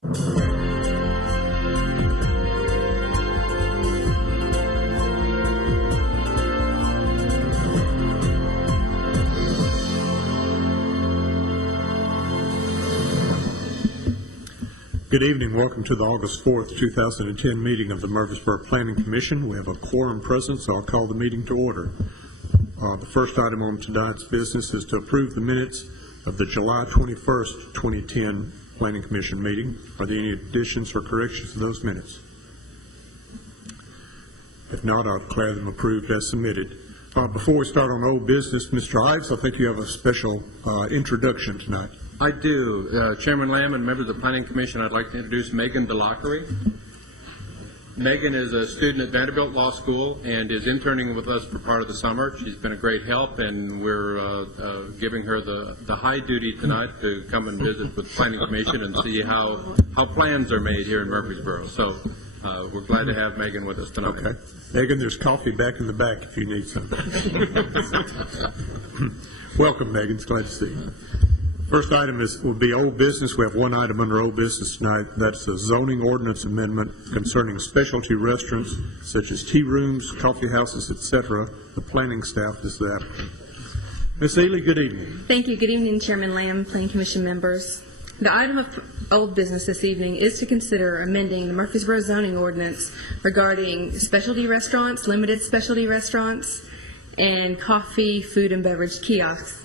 Good evening. Welcome to the August 4th, 2010 meeting of the Murfreesboro Planning Commission. We have a quorum present, so I'll call the meeting to order. The first item on tonight's business is to approve the minutes of the July 21st, 2010 Planning Commission meeting. Are there any additions or corrections to those minutes? If not, I'll declare them approved as submitted. Before we start on old business, Mr. Ives, I think you have a special introduction tonight. I do. Chairman Lamb and members of the Planning Commission, I'd like to introduce Megan DeLockery. Megan is a student at Vanderbilt Law School and is interning with us for part of the summer. She's been a great help, and we're giving her the high duty tonight to come and visit with the Planning Commission and see how plans are made here in Murfreesboro. So we're glad to have Megan with us tonight. Okay. Megan, there's coffee back in the back if you need some. Welcome, Megan. It's glad to see you. First item will be old business. We have one item under old business tonight. That's a zoning ordinance amendment concerning specialty restaurants such as tea rooms, coffee houses, etc. The planning staff is the applicant. Ms. Ely, good evening. Thank you. Good evening, Chairman Lamb, Planning Commission members. The item of old business this evening is to consider amending the Murfreesboro zoning ordinance regarding specialty restaurants, limited specialty restaurants, and coffee, food, and beverage kiosks.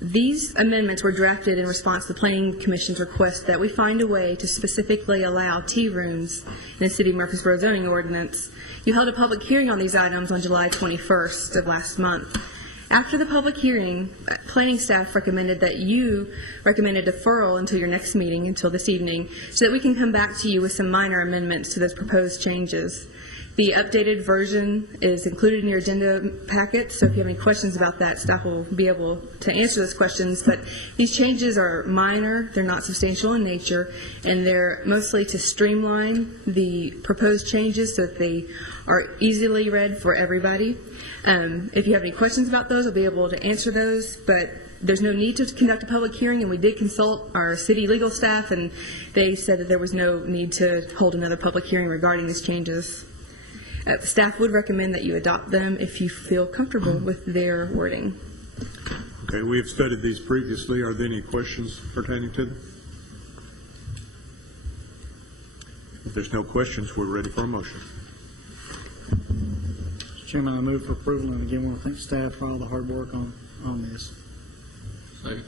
These amendments were drafted in response to the Planning Commission's request that we find a way to specifically allow tea rooms in the City of Murfreesboro zoning ordinance. You held a public hearing on these items on July 21st of last month. After the public hearing, planning staff recommended that you recommend a deferral until your next meeting, until this evening, so that we can come back to you with some minor amendments to those proposed changes. The updated version is included in your agenda packet, so if you have any questions about that, staff will be able to answer those questions. But these changes are minor, they're not substantial in nature, and they're mostly to streamline the proposed changes so that they are easily read for everybody. If you have any questions about those, I'll be able to answer those, but there's no need to conduct a public hearing, and we did consult our city legal staff, and they said that there was no need to hold another public hearing regarding these changes. Staff would recommend that you adopt them if you feel comfortable with their wording. Okay, we have studied these previously. Are there any questions pertaining to them? If there's no questions, we're ready for a motion. Mr. Chairman, I move for approval, and again, I want to thank staff for all the hard work on this. Second.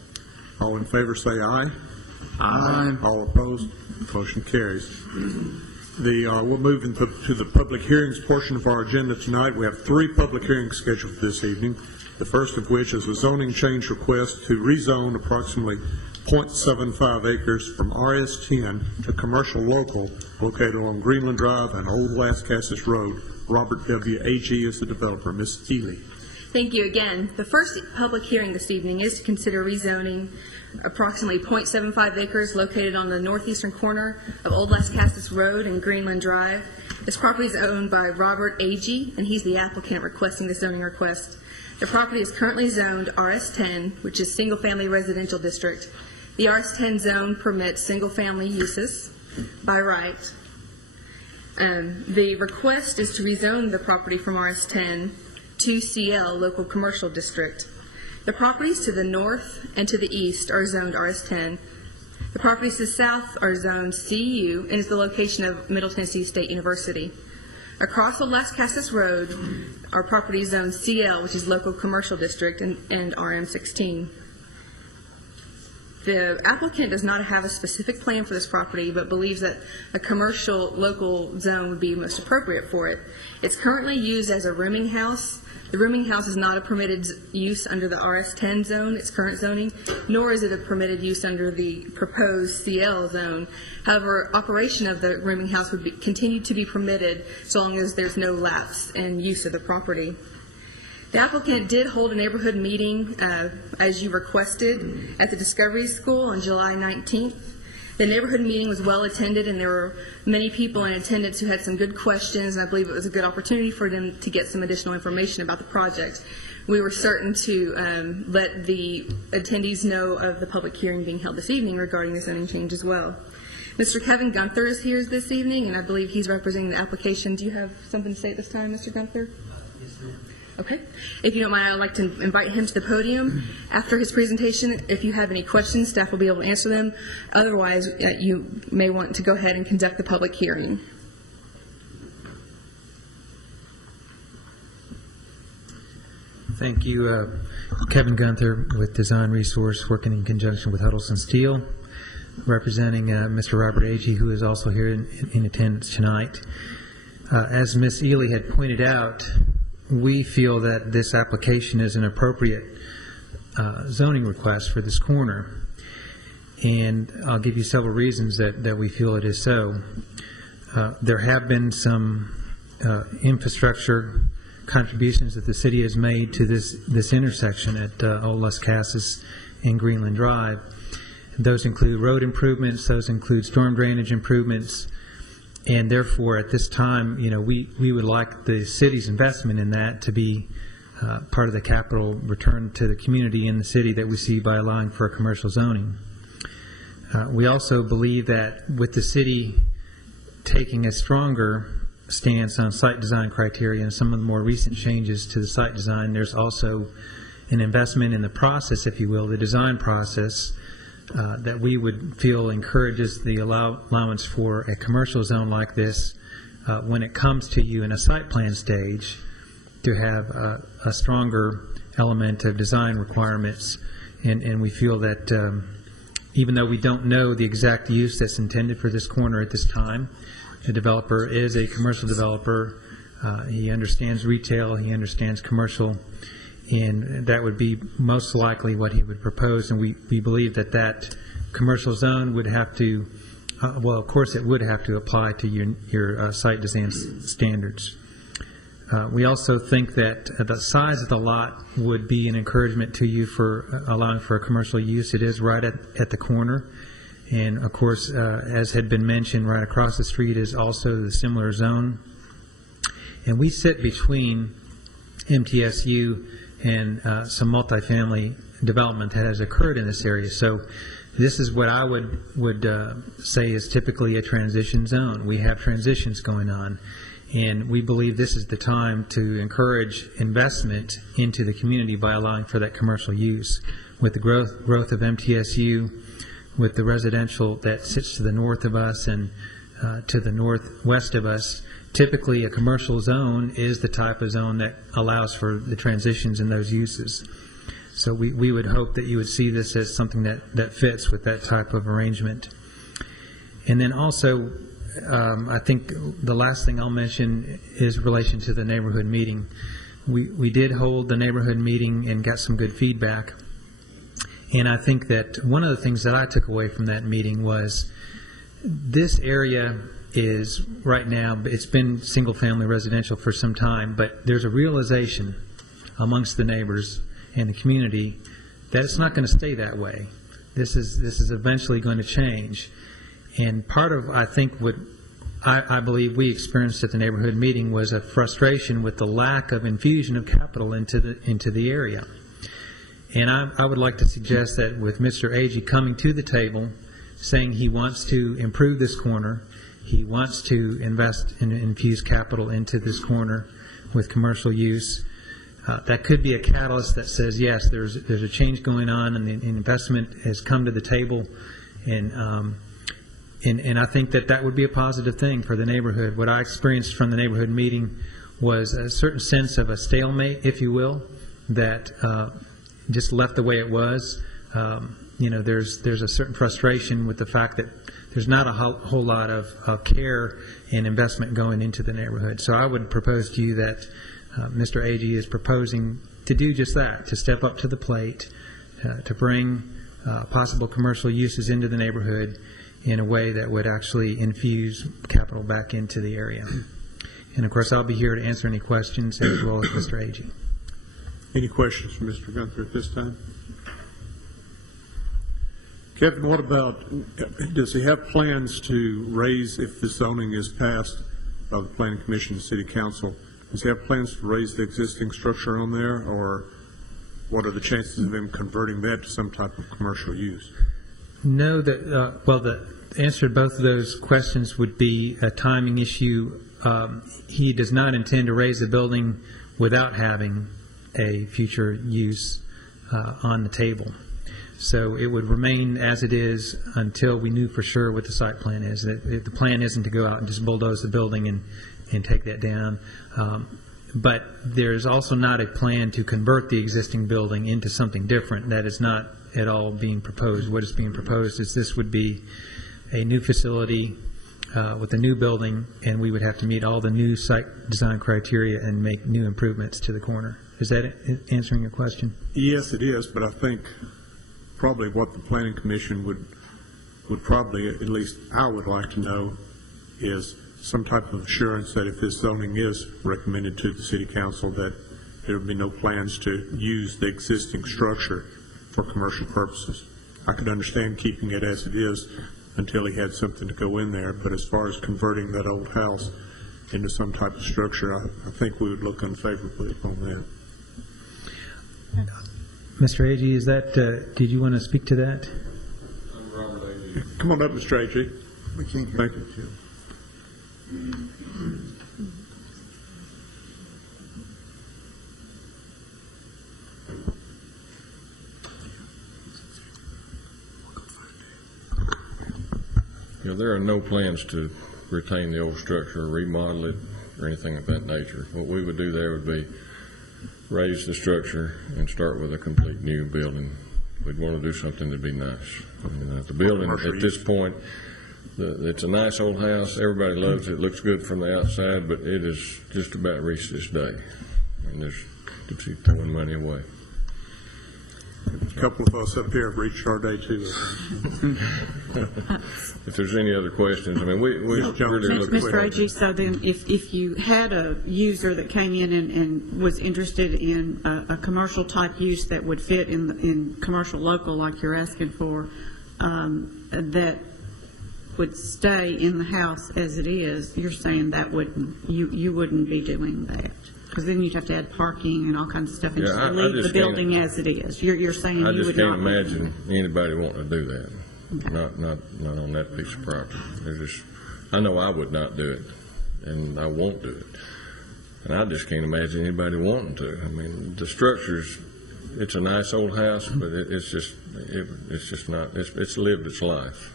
All in favor say aye. Aye. All opposed? Motion carries. We'll move into the public hearings portion of our agenda tonight. We have 3 public hearings scheduled for this evening. The first of which is a zoning change request to rezone approximately 0.75 acres from RS10 to commercial local located on Greenland Drive and Old Lascassas Road. Robert W. Agee is the developer. Ms. Steele. Thank you again. The first public hearing this evening is to consider rezoning approximately 0.75 acres located on the northeastern corner of Old Lascassas Road and Greenland Drive. This property is owned by Robert Agee, and he's the applicant requesting the zoning request. The property is currently zoned RS10, which is single-family residential district. The RS10 zone permits single-family uses by right. The request is to rezone the property from RS10 to CL, local commercial district. The properties to the north and to the east are zoned RS10. The properties to the south are zoned CU and is the location of Middle Tennessee State University. Across the Lascassas Road are properties zoned CL, which is local commercial district, and RM16. The applicant does not have a specific plan for this property, but believes that a commercial local zone would be most appropriate for it. It's currently used as a rooming house. The rooming house is not a permitted use under the RS10 zone, its current zoning, nor is it a permitted use under the proposed CL zone. However, operation of the rooming house would continue to be permitted so long as there's no lapse in use of the property. The applicant did hold a neighborhood meeting, as you requested, at the Discovery School on July 19th. The neighborhood meeting was well attended, and there were many people in attendance who had some good questions, and I believe it was a good opportunity for them to get some additional information about the project. we were certain to let the attendees know of the public hearing being held this evening regarding the zoning change as well. Mr. Kevin Gunther is here this evening, and I believe he's representing the application. Do you have something to say at this time, Mr. Gunther? Yes, ma'am. Okay. If you don't mind, I'd like to invite him to the podium. After his presentation, if you have any questions, staff will be able to answer them. Otherwise, you may want to go ahead and conduct the public hearing. Thank you. Kevin Gunther with Design Resource, working in conjunction with Huddleston Steel, representing Mr. Robert Agee, who is also here in attendance tonight. As Ms. Ely had pointed out, we feel that this application is an appropriate zoning request for this corner, and I'll give you several reasons that we feel it is so. There have been some infrastructure contributions that the city has made to this intersection at Old Las Casas and Greenland Drive. Those include road improvements, those include storm drainage improvements, and therefore at this time, we would like the city's investment in that to be part of the capital return to the community in the city that we see by allowing for commercial zoning. We also believe that with the city taking a stronger stance on site design criteria and some of the more recent changes to the site design, there's also an investment in the process, if you will, the design process, that we would feel encourages the allowance for a commercial zone like this when it comes to you in a site plan stage to have a stronger element of design requirements. And we feel that even though we don't know the exact use that's intended for this corner at this time, the developer is a commercial developer. He understands retail, he understands commercial, and that would be most likely what he would propose. And we believe that commercial zone would have to, well, of course it would have to apply to your site design standards. We also think that the size of the lot would be an encouragement to you for allowing for a commercial use. It is right at the corner. And of course, as had been mentioned, right across the street is also the similar zone. And we sit between MTSU and some multifamily development that has occurred in this area. So this is what I would say is typically a transition zone. We have transitions going on, and we believe this is the time to encourage investment into the community by allowing for that commercial use. With the growth of MTSU, with the residential that sits to the north of us and to the northwest of us, typically a commercial zone is the type of zone that allows for the transitions in those uses. So we would hope that you would see this as something that fits with that type of arrangement. And then also, I think the last thing I'll mention is in relation to the neighborhood meeting. We did hold the neighborhood meeting and got some good feedback. And I think that one of the things that I took away from that meeting was this area is right now, it's been single-family residential for some time, but there's a realization amongst the neighbors and the community that it's not going to stay that way. This is eventually going to change. And part of, I think, what I believe we experienced at the neighborhood meeting was a frustration with the lack of infusion of capital into the area. And I would like to suggest that with Mr. Agee coming to the table, saying he wants to improve this corner, he wants to invest and infuse capital into this corner with commercial use, that could be a catalyst that says, yes, there's a change going on, and the investment has come to the table, and I think that would be a positive thing for the neighborhood. What I experienced from the neighborhood meeting was a certain sense of a stalemate, if you will, that just left the way it was. There's a certain frustration with the fact that there's not a whole lot of care and investment going into the neighborhood. So I would propose to you that Mr. Agee is proposing to do just that, to step up to the plate, to bring possible commercial uses into the neighborhood in a way that would actually infuse capital back into the area. And of course, I'll be here to answer any questions, as well as Mr. Agee. Any questions for Mr. Gunther at this time? Kevin, what about, does he have plans to raise, if the zoning is passed by the Planning Commission and City Council, does he have plans to raise the existing structure on there, or what are the chances of him converting that to some type of commercial use? No, the answer to both of those questions would be a timing issue. He does not intend to raise the building without having a future use on the table. So it would remain as it is until we knew for sure what the site plan is. The plan isn't to go out and just bulldoze the building and take that down. But there's also not a plan to convert the existing building into something different. That is not at all being proposed. What is being proposed is this would be a new facility with a new building, and we would have to meet all the new site design criteria and make new improvements to the corner. Is that answering your question? Yes, it is, but I think probably what the planning commission would probably, at least I would like to know, is some type of assurance that if this zoning is recommended to the city council, that there would be no plans to use the existing structure for commercial purposes. I could understand keeping it as it is until he had something to go in there, but as far as converting that old house into some type of structure, I think we would look unfavorably upon that. Mr. Agee, is that, did you want to speak to that? Come on up, Mr. Agee. Thank you. There are no plans to retain the old structure or remodel it or anything of that nature. What we would do there would be raise the structure and start with a complete new building. We'd want to do something that'd be nice. The building at this point, it's a nice old house. Everybody loves it. It looks good from the outside, but it is just about reached its day. And there's throwing money away. A couple of us up here have reached our day too. If there's any other questions, I mean, we really look Mr. Agee, so then if you had a user that came in and was interested in a commercial type use that would fit in commercial local like you're asking for, that would stay in the house as it is, you're saying that you wouldn't be doing that? Because then you'd have to add parking and all kinds of stuff and just leave the building as it is. You're saying you would not. I just can't imagine anybody wanting to do that. Okay. Not on that piece of property. I know I would not do it, and I won't do it. And I just can't imagine anybody wanting to. I mean, the structure's, it's a nice old house, but it's just not. It's lived its life.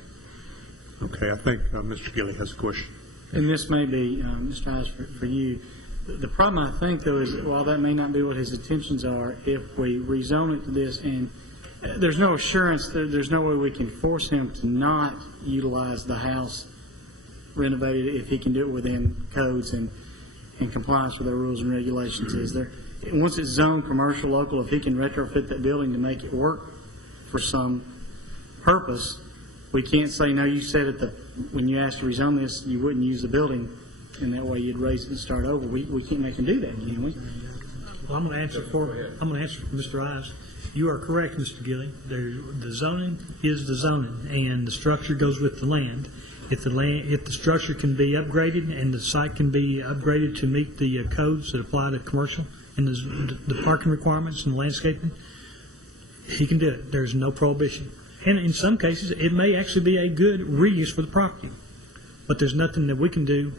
Okay, I think Mr. Gilley has a question. And this may be, Mr. Hayes, for you. The problem, I think, though, is that while that may not be what his intentions are, if we rezone it to this, and there's no assurance, there's no way we can force him to not utilize the house renovated if he can do it within codes and in compliance with our rules and regulations. Is there, once it's zoned commercial local, if he can retrofit that building to make it work for some purpose, we can't say, no, you said when you asked to rezone this, you wouldn't use the building, and that way you'd raise it and start over. We can't make him do that, can we? Well, I'm going to answer for Mr. Ives. You are correct, Mr. Gilley. The zoning is the zoning, and the structure goes with the land. If the structure can be upgraded and the site can be upgraded to meet the codes that apply to commercial and the parking requirements and the landscaping, he can do it. There's no prohibition. And in some cases, it may actually be a good reuse for the property. But there's nothing that we can do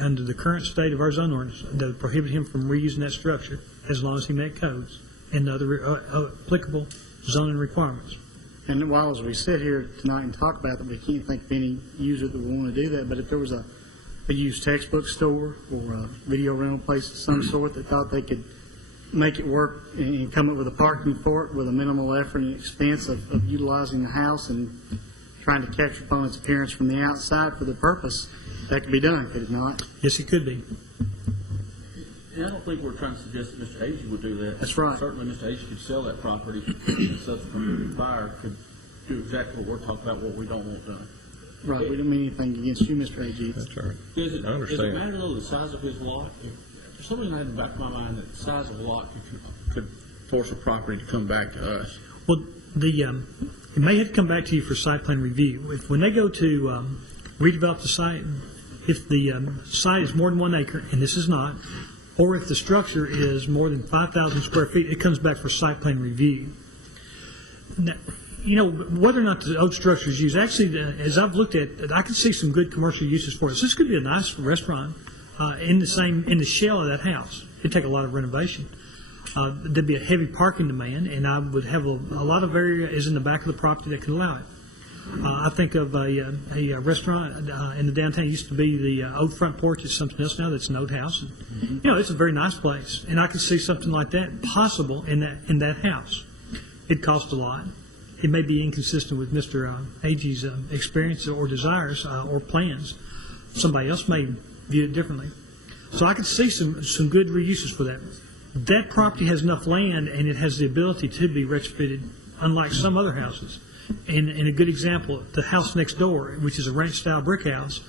under the current state of our zone ordinance that would prohibit him from reusing that structure as long as he met codes and other applicable zoning requirements. And while as we sit here tonight and talk about it, we can't think of any user that would want to do that. But if there was a used textbook store or a video rental place of some sort that thought they could make it work and come up with a parking for it with a minimal effort and expense of utilizing the house and trying to capture upon its appearance from the outside for the purpose, that could be done, could it not? Yes, it could be. I don't think we're trying to suggest that Mr. Agee would do that. That's right. Certainly Mr. Agee could sell that property and subsequent buyer could do exactly what we're talking about, what we don't want done. Right, we don't mean anything against you, Mr. Agee. That's right. Is I understand. it matter, though, the size of his lot? There's something I had in the back of my mind that the size of a lot could force a property to come back to us. Well, it may have to come back to you for site plan review. When they go to redevelop the site, if the site is more than 1 acre, and this is not, or if the structure is more than 5,000 square feet, it comes back for site plan review. Now, you know, whether or not the old structure is used, actually, as I've looked at it, I can see some good commercial uses for it. So this could be a nice restaurant in the shell of that house. It'd take a lot of renovation. There'd be a heavy parking demand, and I would have a lot of areas in the back of the property that could allow it. I think of a restaurant in the downtown. It used to be the old front porch. It's something else now. That's an old house. And, you know, it's a very nice place, and I could see something like that possible in that house. It costs a lot. It may be inconsistent with Mr. Agee's experience or desires or plans. Somebody else may view it differently. So I could see some good reuses for that. That property has enough land, and it has the ability to be retrofitted, unlike some other houses. And a good example, the house next door, which is a ranch-style brick house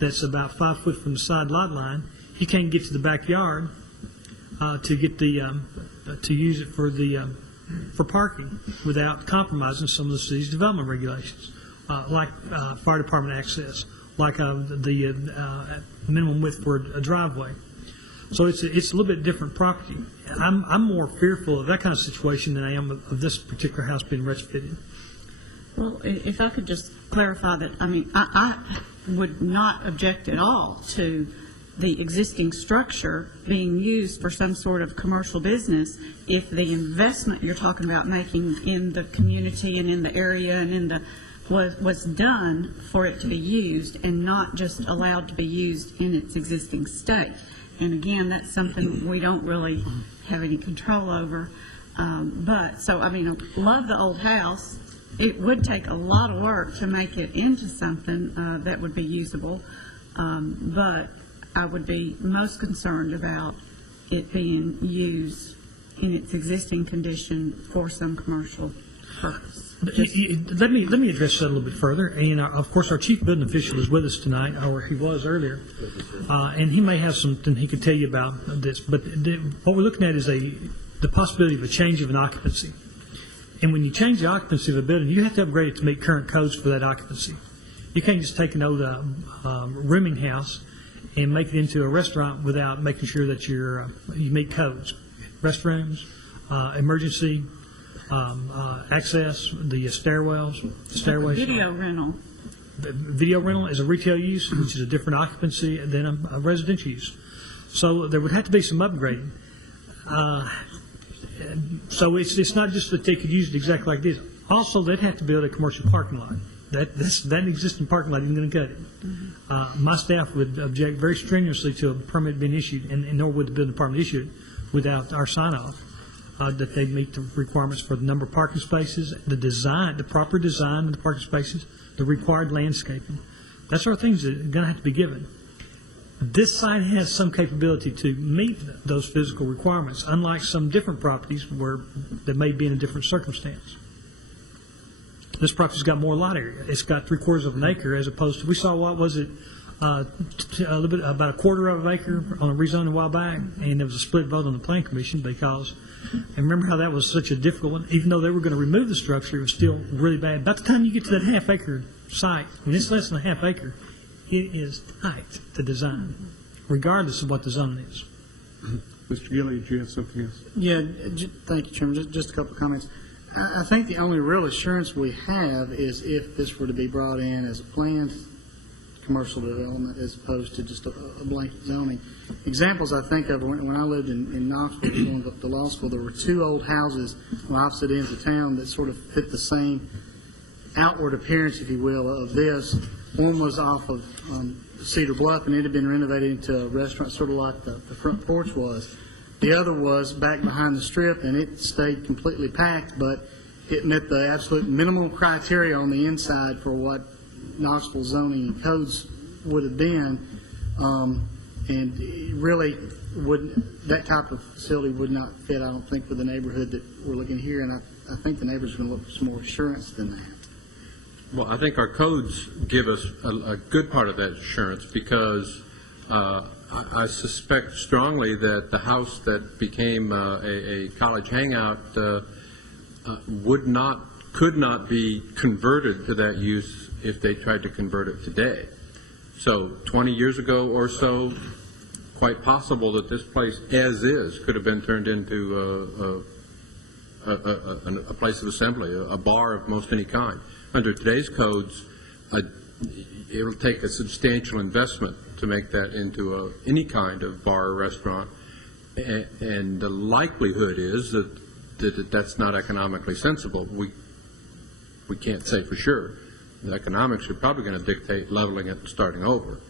that's about 5 foot from the side lot line, you can't get to the backyard to get to use it for parking without compromising some of the city's development regulations, like fire department access, like the minimum width for a driveway. So it's a little bit different property. I'm more fearful of that kind of situation than I am of this particular house being retrofitted. Well, if I could just clarify that, I mean, I would not object at all to the existing structure being used for some sort of commercial business if the investment you're talking about making in the community and in the area and was done for it to be used and not just allowed to be used in its existing state. And again, that's something we don't really have any control over. So, I mean, I love the old house. It would take a lot of work to make it into something that would be usable, but I would be most concerned about it being used in its existing condition for some commercial purpose. Let me address that a little bit further. And of course, our chief building official is with us tonight, or he was earlier, and he may have something he could tell you about this. But what we're looking at is the possibility of a change of an occupancy. And when you change the occupancy of a building, you have to upgrade it to meet current codes for that occupancy. You can't just take an old rooming house and make it into a restaurant without making sure that you meet codes. Restrooms, emergency access, the stairways. Video rental. Video rental is a retail use, which is a different occupancy than a residential use. So there would have to be some upgrading. So it's not just that they could use it exactly like this. Also, they'd have to build a commercial parking lot. That existing parking lot isn't going to cut it. My staff would object very strenuously to a permit being issued, and nor would the building department issue it without our sign-off, that they meet the requirements for the number of parking spaces, the proper design of the parking spaces, the required landscaping. That's our things that are going to have to be given. This site has some capability to meet those physical requirements, unlike some different properties that may be in a different circumstance. This property's got more lot area. It's got 3/4 of an acre as opposed to, we saw, what was it, a little bit, about a 1/4 of an acre on a rezoning a while back, and there was a split vote on the Plan Commission because, and remember how that was such a difficult one, even though they were going to remove the structure, it was still really bad. By the time you get to that half-acre site, when it's less than a half acre, it is tight to design, regardless of what the zone is. Mr. Gilly, did you have something else? Yeah, thank you, Chairman. Just a couple of comments. I think the only real assurance we have is if this were to be brought in as a planned commercial development as opposed to just a blanket zoning. Examples I think of, when I lived in Knoxville going to law school, there were 2 old houses on opposite ends of town that sort of fit the same outward appearance, if you will, of this. One was off of Cedar Bluff, and it had been renovated into a restaurant, sort of like the front porch was. The other was back behind the strip, and it stayed completely packed, but it met the absolute minimum criteria on the inside for what Knoxville zoning and codes would have been, and really that type of facility would not fit, I don't think, with the neighborhood that we're looking here, and I think the neighbors are going to look for some more assurance than that. Well, I think our codes give us a good part of that assurance because I suspect strongly that the house that became a college hangout could not be converted to that use if they tried to convert it today. So 20 years ago or so, quite possible that this place, as is, could have been turned into a place of assembly, a bar of most any kind. Under today's codes, it'll take a substantial investment to make that into any kind of bar or restaurant, and the likelihood is that that's not economically sensible. We can't say for sure. The economics are probably going to dictate leveling it and starting over.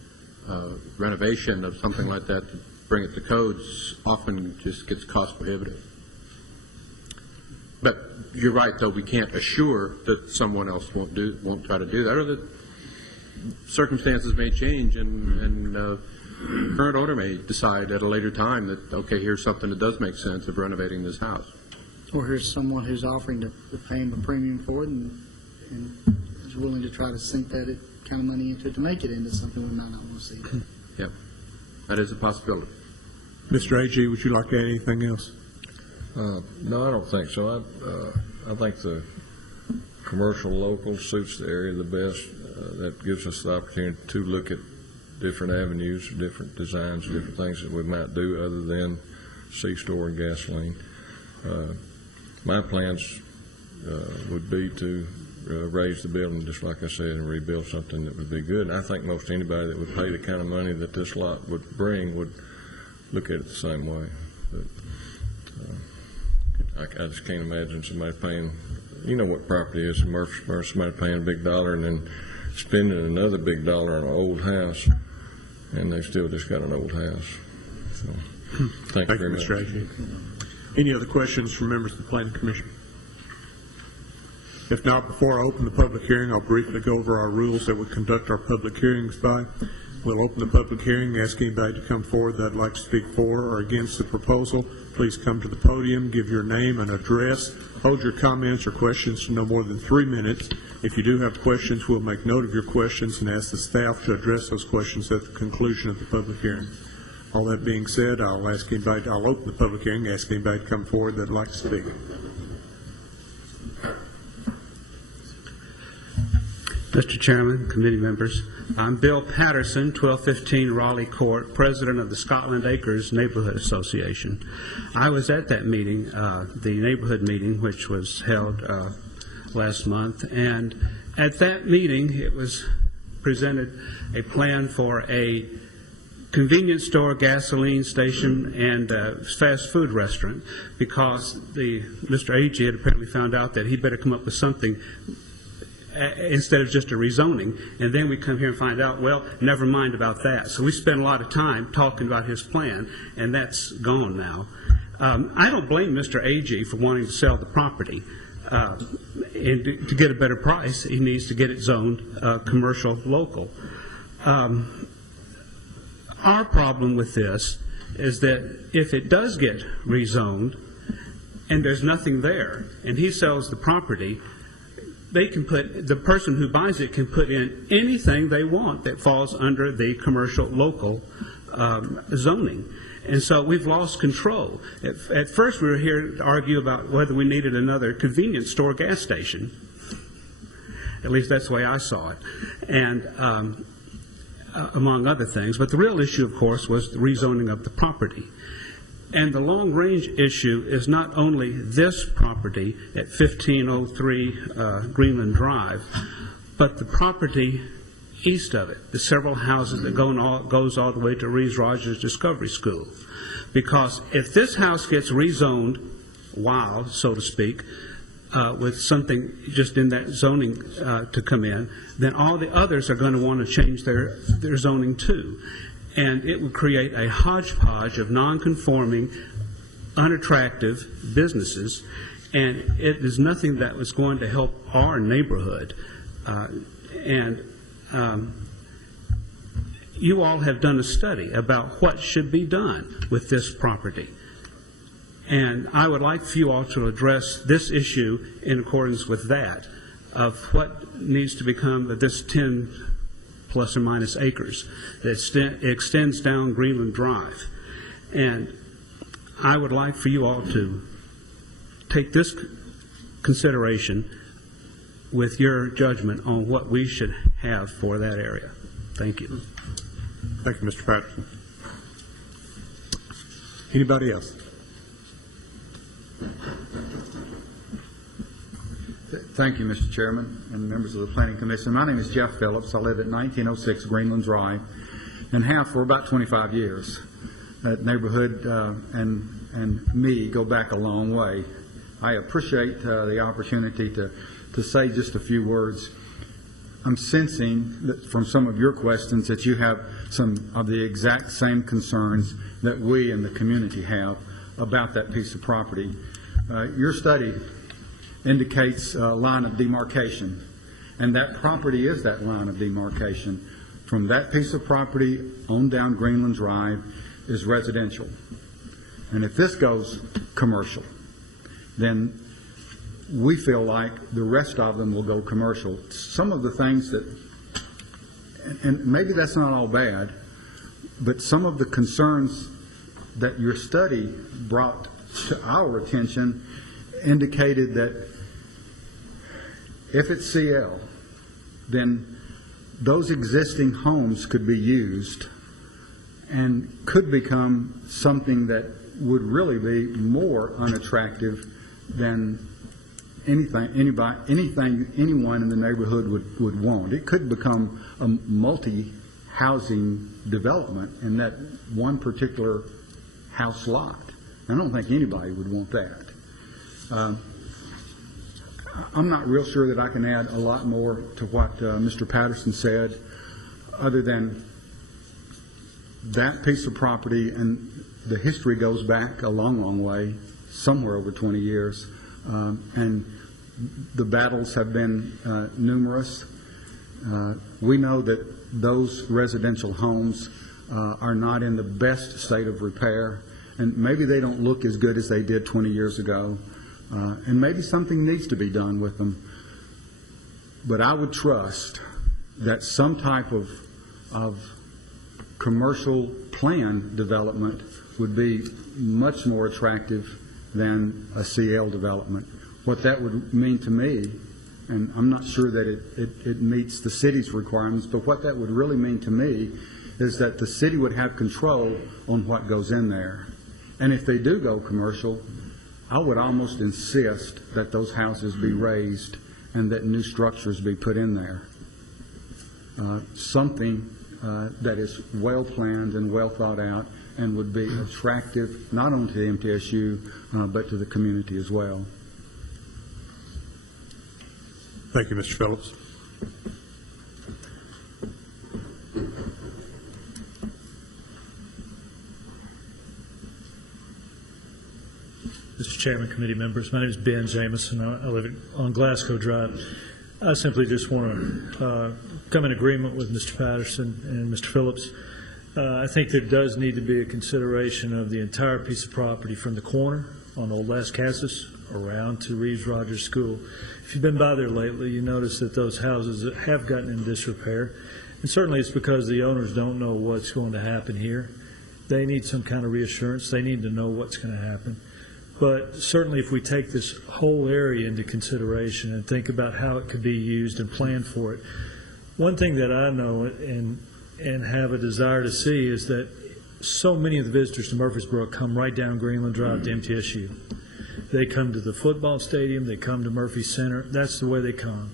Renovation of something like that to bring it to codes often just gets cost prohibitive. But you're right, though, we can't assure that someone else won't try to do that, or that circumstances may change and current owner may decide at a later time that, okay, here's something that does make sense of renovating this house. Or here's someone who's offering to pay him a premium for it and is willing to try to sink that kind of money into it to make it into something we might not want to see. Yep, that is a possibility. Mr. Agee, would you like to add anything else? No, I don't think so. I think the commercial local suits the area the best. That gives us the opportunity to look at different avenues, different designs, different things that we might do other than C-store and gasoline. My plans would be to raise the building, just like I said, and rebuild something that would be good. And I think most anybody that would pay the kind of money that this lot would bring would look at it the same way. But I just can't imagine somebody paying, you know what property is, somebody paying a big dollar and then spending another big dollar on an old house, and they've still just got an old house. So, thank you very much. Mr. Agee. Any other questions from members of the Planning Commission? If not, before I open the public hearing, I'll briefly go over our rules that we conduct our public hearings by. We'll open the public hearing, ask anybody to come forward that'd like to speak for or against the proposal. Please come to the podium, give your name and address. Hold your comments or questions to no more than 3 minutes. If you do have questions, we'll make note of your questions and ask the staff to address those questions at the conclusion of the public hearing. All that being said, I'll open the public hearing, ask anybody to come forward that'd like to speak. Mr. Chairman, committee members, I'm Bill Patterson, 1215 Raleigh Court, president of the Scotland Acres Neighborhood Association. I was at that meeting, the neighborhood meeting, which was held last month, and at that meeting it was presented a plan for a convenience store, gasoline station, and fast food restaurant, because Mr. Agee had apparently found out that he better come up with something instead of just a rezoning, and then we come here and find out, well, never mind about that. So we spent a lot of time talking about his plan, and that's gone now. I don't blame Mr. Agee for wanting to sell the property. And to get a better price, he needs to get it zoned commercial local. Our problem with this is that if it does get rezoned and there's nothing there, and he sells the property, the person who buys it can put in anything they want that falls under the commercial local zoning. And so we've lost control. At first we were here to argue about whether we needed another convenience store gas station. At least that's the way I saw it. And among other things. But the real issue, of course, was the rezoning of the property. And the long-range issue is not only this property at 1503 Greenland Drive, but the property east of it, the several houses that goes all the way to Reeves Rogers Discovery School. Because if this house gets rezoned wild, so to speak, with something just in that zoning to come in, then all the others are going to want to change their zoning too. And it would create a hodgepodge of non-conforming, unattractive businesses, and it is nothing that was going to help our neighborhood. You all have done a study about what should be done with this property. And I would like for you all to address this issue in accordance with that, of what needs to become of this 10 plus or minus acres that extends down Greenland Drive. And I would like for you all to take this consideration with your judgment on what we should have for that area. Thank you. Thank you, Mr. Patterson. Anybody else? Thank you, Mr. Chairman and members of the Planning Commission. My name is Jeff Phillips. I live at 1906 Greenland Drive and have for about 25 years. That neighborhood and me go back a long way. I appreciate the opportunity to say just a few words. I'm sensing that from some of your questions that you have some of the exact same concerns that we in the community have about that piece of property. Your study indicates a line of demarcation, and that property is that line of demarcation. From that piece of property on down Greenland Drive is residential. And if this goes commercial, then we feel like the rest of them will go commercial. Some of the things that, and maybe that's not all bad, but some of the concerns that your study brought to our attention indicated that if it's CL, then those existing homes could be used and could become something that would really be more unattractive than anything anyone in the neighborhood would want. It could become a multi-housing development in that one particular house lot. I don't think anybody would want that. I'm not real sure that I can add a lot more to what Mr. Patterson said, other than that piece of property, and the history goes back a long, long way, somewhere over 20 years, and the battles have been numerous. We know that those residential homes are not in the best state of repair, and maybe they don't look as good as they did 20 years ago. And maybe something needs to be done with them. But I would trust that some type of commercial plan development would be much more attractive than a CL development. What that would mean to me, and I'm not sure that it meets the city's requirements, but what that would really mean to me is that the city would have control on what goes in there. And if they do go commercial, I would almost insist that those houses be raised and that new structures be put in there. Something that is well planned and well thought out and would be attractive not only to the MTSU but to the community as well. Thank you, Mr. Phillips. Mr. Chairman, committee members, my name is Ben Jameson. I live on Glasgow Drive. I simply just want to come in agreement with Mr. Patterson and Mr. Phillips. I think there does need to be a consideration of the entire piece of property from the corner on Old Lascassas around to Reeves Rogers School. If you've been by there lately, you notice that those houses have gotten in disrepair. And certainly it's because the owners don't know what's going to happen here. They need some kind of reassurance. They need to know what's going to happen. But certainly if we take this whole area into consideration and think about how it could be used and plan for it, one thing that I know and have a desire to see is that so many of the visitors to Murfreesboro come right down Greenland Drive to MTSU. They come to the football stadium, they come to Murphy Center, that's the way they come.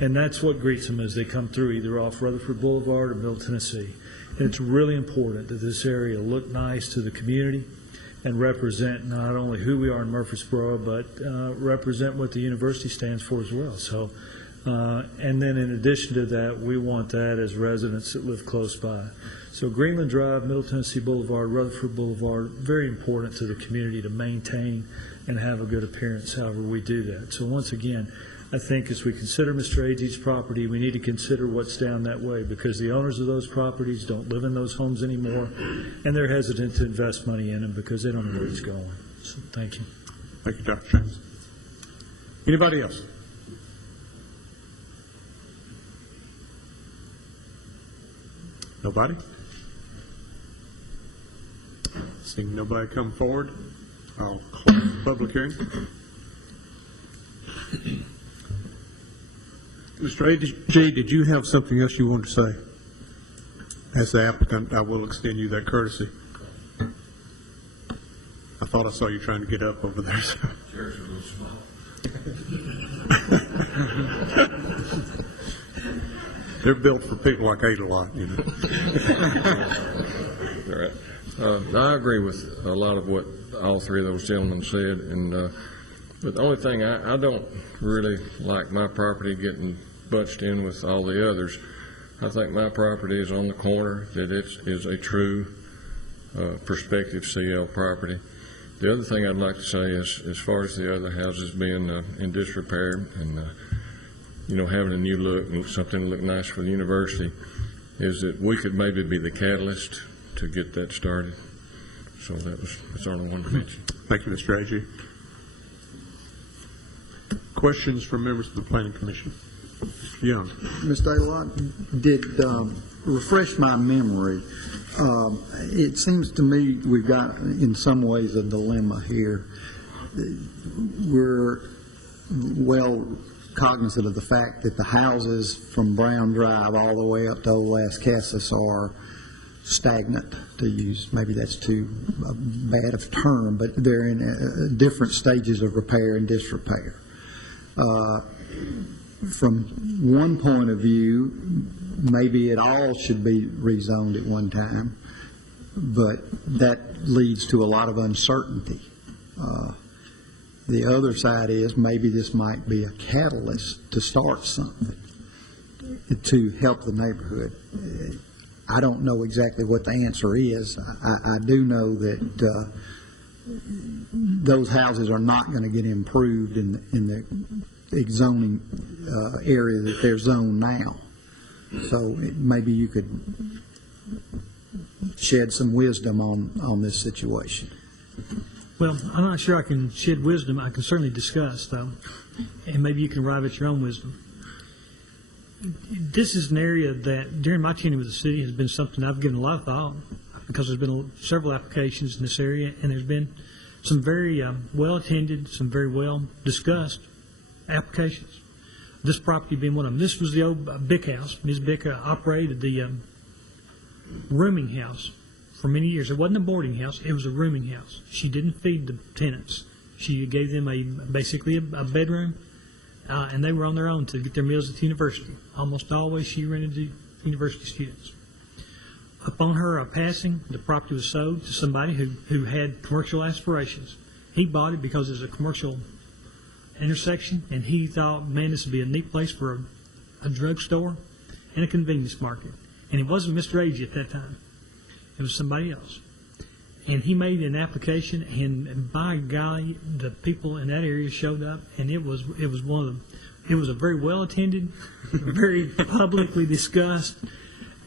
And that's what greets them as they come through, either off Rutherford Boulevard or Middle Tennessee. And it's really important that this area look nice to the community and represent not only who we are in Murfreesboro, but represent what the university stands for as well. So, and then in addition to that, we want that as residents that live close by. So Greenland Drive, Middle Tennessee Boulevard, Rutherford Boulevard, very important to the community to maintain and have a good appearance however we do that. So once again, I think as we consider Mr. Agee's property, we need to consider what's down that way, because the owners of those properties don't live in those homes anymore, and they're hesitant to invest money in them because they don't know where it's going. So thank you. Thank you, Dr. James. Anybody else? Nobody? Seeing nobody come forward, I'll close the public hearing. Mr. A.G., did you have something else you wanted to say? As the applicant, I will extend you that courtesy. I thought I saw you trying to get up over there. Chairs are a little small. They're built for people like ate a lot, you know. All right. I agree with a lot of what all three of those gentlemen said, and but the only thing I don't really like my property getting bunched in with all the others. I think my property is on the corner, that it is a true prospective CL property. The other thing I'd like to say is, as far as the other houses being in disrepair and having a new look and something to look nice for the university, is that we could maybe be the catalyst to get that started. So that's all I wanted to mention. Thank you, Mr. Agee. Questions from members of the Planning Commission? Mr. Young. Mr. Aylott, did refresh my memory. It seems to me we've got, in some ways, a dilemma here. We're well cognizant of the fact that the houses from Brown Drive all the way up to Old Las Casas are stagnant, to use, maybe that's too bad of a term, but they're in different stages of repair and disrepair. From one point of view, maybe it all should be rezoned at one time, but that leads to a lot of uncertainty. The other side is maybe this might be a catalyst to start something to help the neighborhood. I don't know exactly what the answer is. I do know that those houses are not going to get improved in the zoning area that they're zoned now. So maybe you could shed some wisdom on this situation. Well, I'm not sure I can shed wisdom. I can certainly discuss, though, and maybe you can arrive at your own wisdom. This is an area that, during my tenure with the city, has been something I've given a lot of thought, because there's been several applications in this area, and there's been some very well-attended, some very well-discussed applications. This property being one of them. This was the old Bick House. Ms. Bick operated the rooming house for many years. It wasn't a boarding house. It was a rooming house. She didn't feed the tenants. She gave them basically a bedroom, and they were on their own to get their meals at the university. Almost always she rented to university students. Upon her passing, the property was sold to somebody who had commercial aspirations. He bought it because it's a commercial intersection, and he thought, man, this would be a neat place for a drugstore and a convenience market. And it wasn't Mr. Agee at that time. It was somebody else. And he made an application, and by golly, the people in that area showed up, and it was one of them. It was a very well attended, very publicly discussed,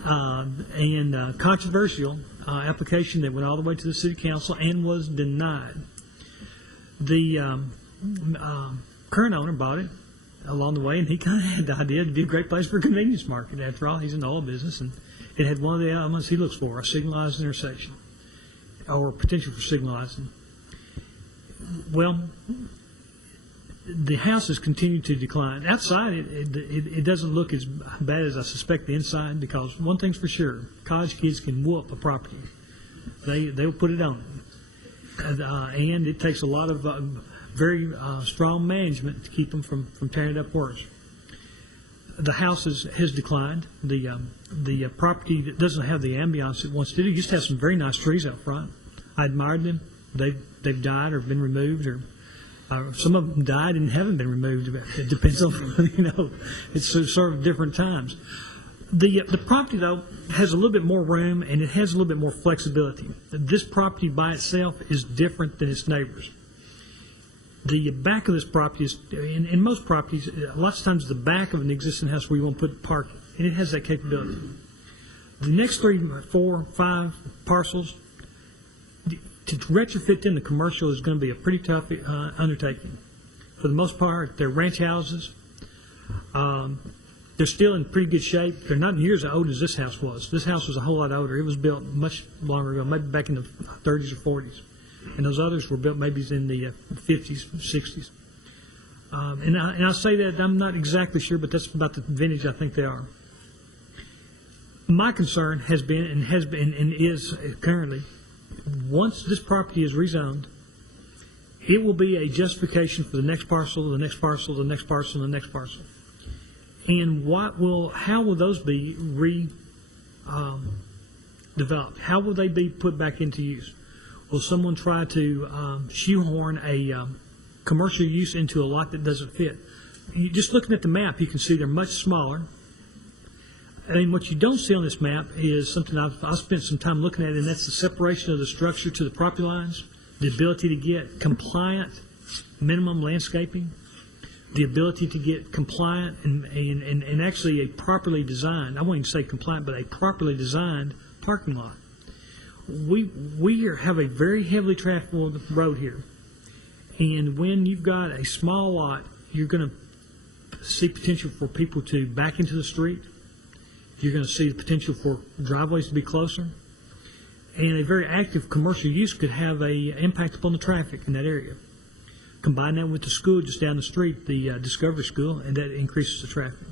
and controversial application that went all the way to the city council and was denied. The current owner bought it along the way, and he kind of had the idea to be a great place for a convenience market. After all, he's in the oil business, and it had one of the elements he looks for, a signalized intersection, or potential for signalizing. Well, the house has continued to decline. Outside, it doesn't look as bad as I suspect the inside, because one thing's for sure, college kids can whoop a property. They'll put it on. And it takes a lot of very strong management to keep them from tearing it up worse. The house has declined. The property that doesn't have the ambiance it once did. It used to have some very nice trees out front. I admired them. They've died or been removed, or some of them died and haven't been removed. It depends on, it's sort of different times. The property, though, has a little bit more room, and it has a little bit more flexibility. This property by itself is different than its neighbors. The back of this property is, in most properties, lots of times the back of an existing house where you want to put parking, and it has that capability. The next 3, 4, 5 parcels, to retrofit them to commercial is going to be a pretty tough undertaking. For the most part, they're ranch houses. They're still in pretty good shape. They're not near as old as this house was. This house was a whole lot older. It was built much longer ago, maybe back in the 30s or 40s. And those others were built maybe in the 50s, 60s. And I say that, I'm not exactly sure, but that's about the vintage I think they are. My concern has been and is currently, once this property is rezoned it will be a justification for the next parcel, the next parcel, the next parcel, and the next parcel. And how will those be developed? How will they be put back into use? Will someone try to shoehorn a commercial use into a lot that doesn't fit? Just looking at the map, you can see they're much smaller. And what you don't see on this map is something I've spent some time looking at, and that's the separation of the structure to the property lines, the ability to get compliant minimum landscaping, the ability to get compliant and actually a properly designed, I won't even say compliant, but a properly designed parking lot. We have a very heavily trafficked road here. And when you've got a small lot, you're going to see potential for people to back into the street. You're going to see the potential for driveways to be closer. And a very active commercial use could have an impact upon the traffic in that area. Combine that with the school just down the street, the Discovery School, and that increases the traffic.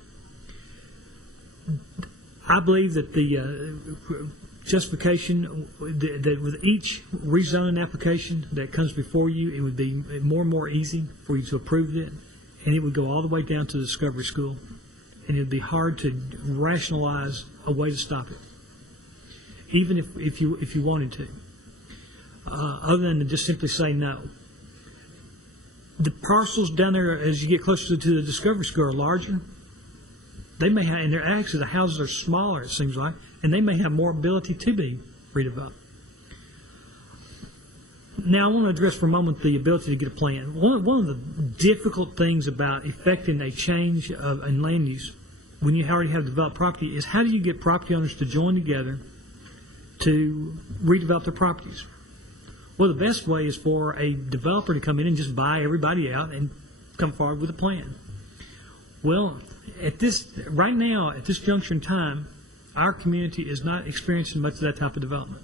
I believe that the justification, that with each rezoning application that comes before you, it would be more and more easy for you to approve it, and it would go all the way down to the Discovery School, and it would be hard to rationalize a way to stop it, even if you wanted to, other than to just simply say no. The parcels down there, as you get closer to the Discovery School, are larger. They may have, and they're actually, the houses are smaller, it seems like, and they may have more ability to be redeveloped. Now, I want to address for a moment the ability to get a plan. One of the difficult things about effecting a change in land use when you already have developed property is how do you get property owners to join together to redevelop their properties? Well, the best way is for a developer to come in and just buy everybody out and come forward with a plan. Well, right now, at this juncture in time, our community is not experiencing much of that type of development.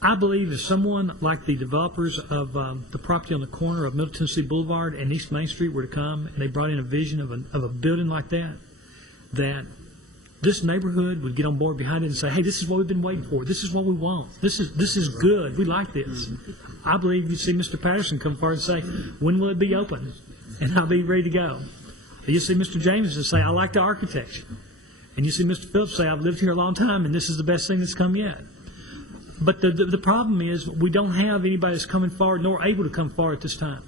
I believe if someone like the developers of the property on the corner of Middle Tennessee Boulevard and East Main Street were to come and they brought in a vision of a building like that, that this neighborhood would get on board behind it and say, hey, this is what we've been waiting for. This is what we want. This is good. We like this. I believe you'd see Mr. Patterson come forward and say, when will it be open? And I'll be ready to go. You see Mr. James say, I like the architecture. And you see Mr. Phillips say, I've lived here a long time and this is the best thing that's come yet. But the problem is we don't have anybody that's coming forward nor able to come forward at this time.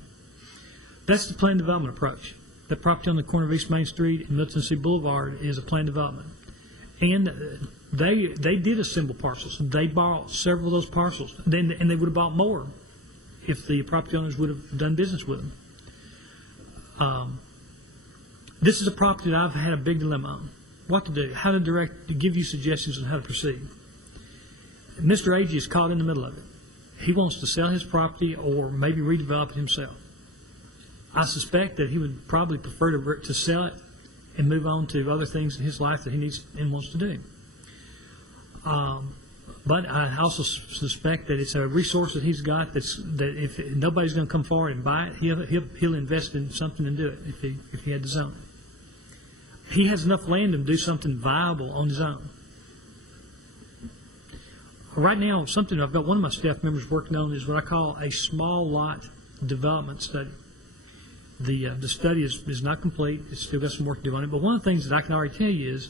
That's the planned development approach. The property on the corner of East Main Street and Middle Tennessee Boulevard is a planned development. And they did assemble parcels. They bought several of those parcels. And they would have bought more if the property owners would have done business with them. This is a property that I've had a big dilemma on. What to do, how to give you suggestions on how to proceed. Mr. Agee is caught in the middle of it. He wants to sell his property or maybe redevelop it himself. I suspect that he would probably prefer to sell it and move on to other things in his life that he needs and wants to do. But I also suspect that it's a resource that he's got that if nobody's going to come forward and buy it, he'll invest in something and do it if he had the zone. He has enough land to do something viable on his own. Right now, something I've got one of my staff members working on is what I call a small lot development study. The study is not complete. It's still got some work to do on it. But one of the things that I can already tell you is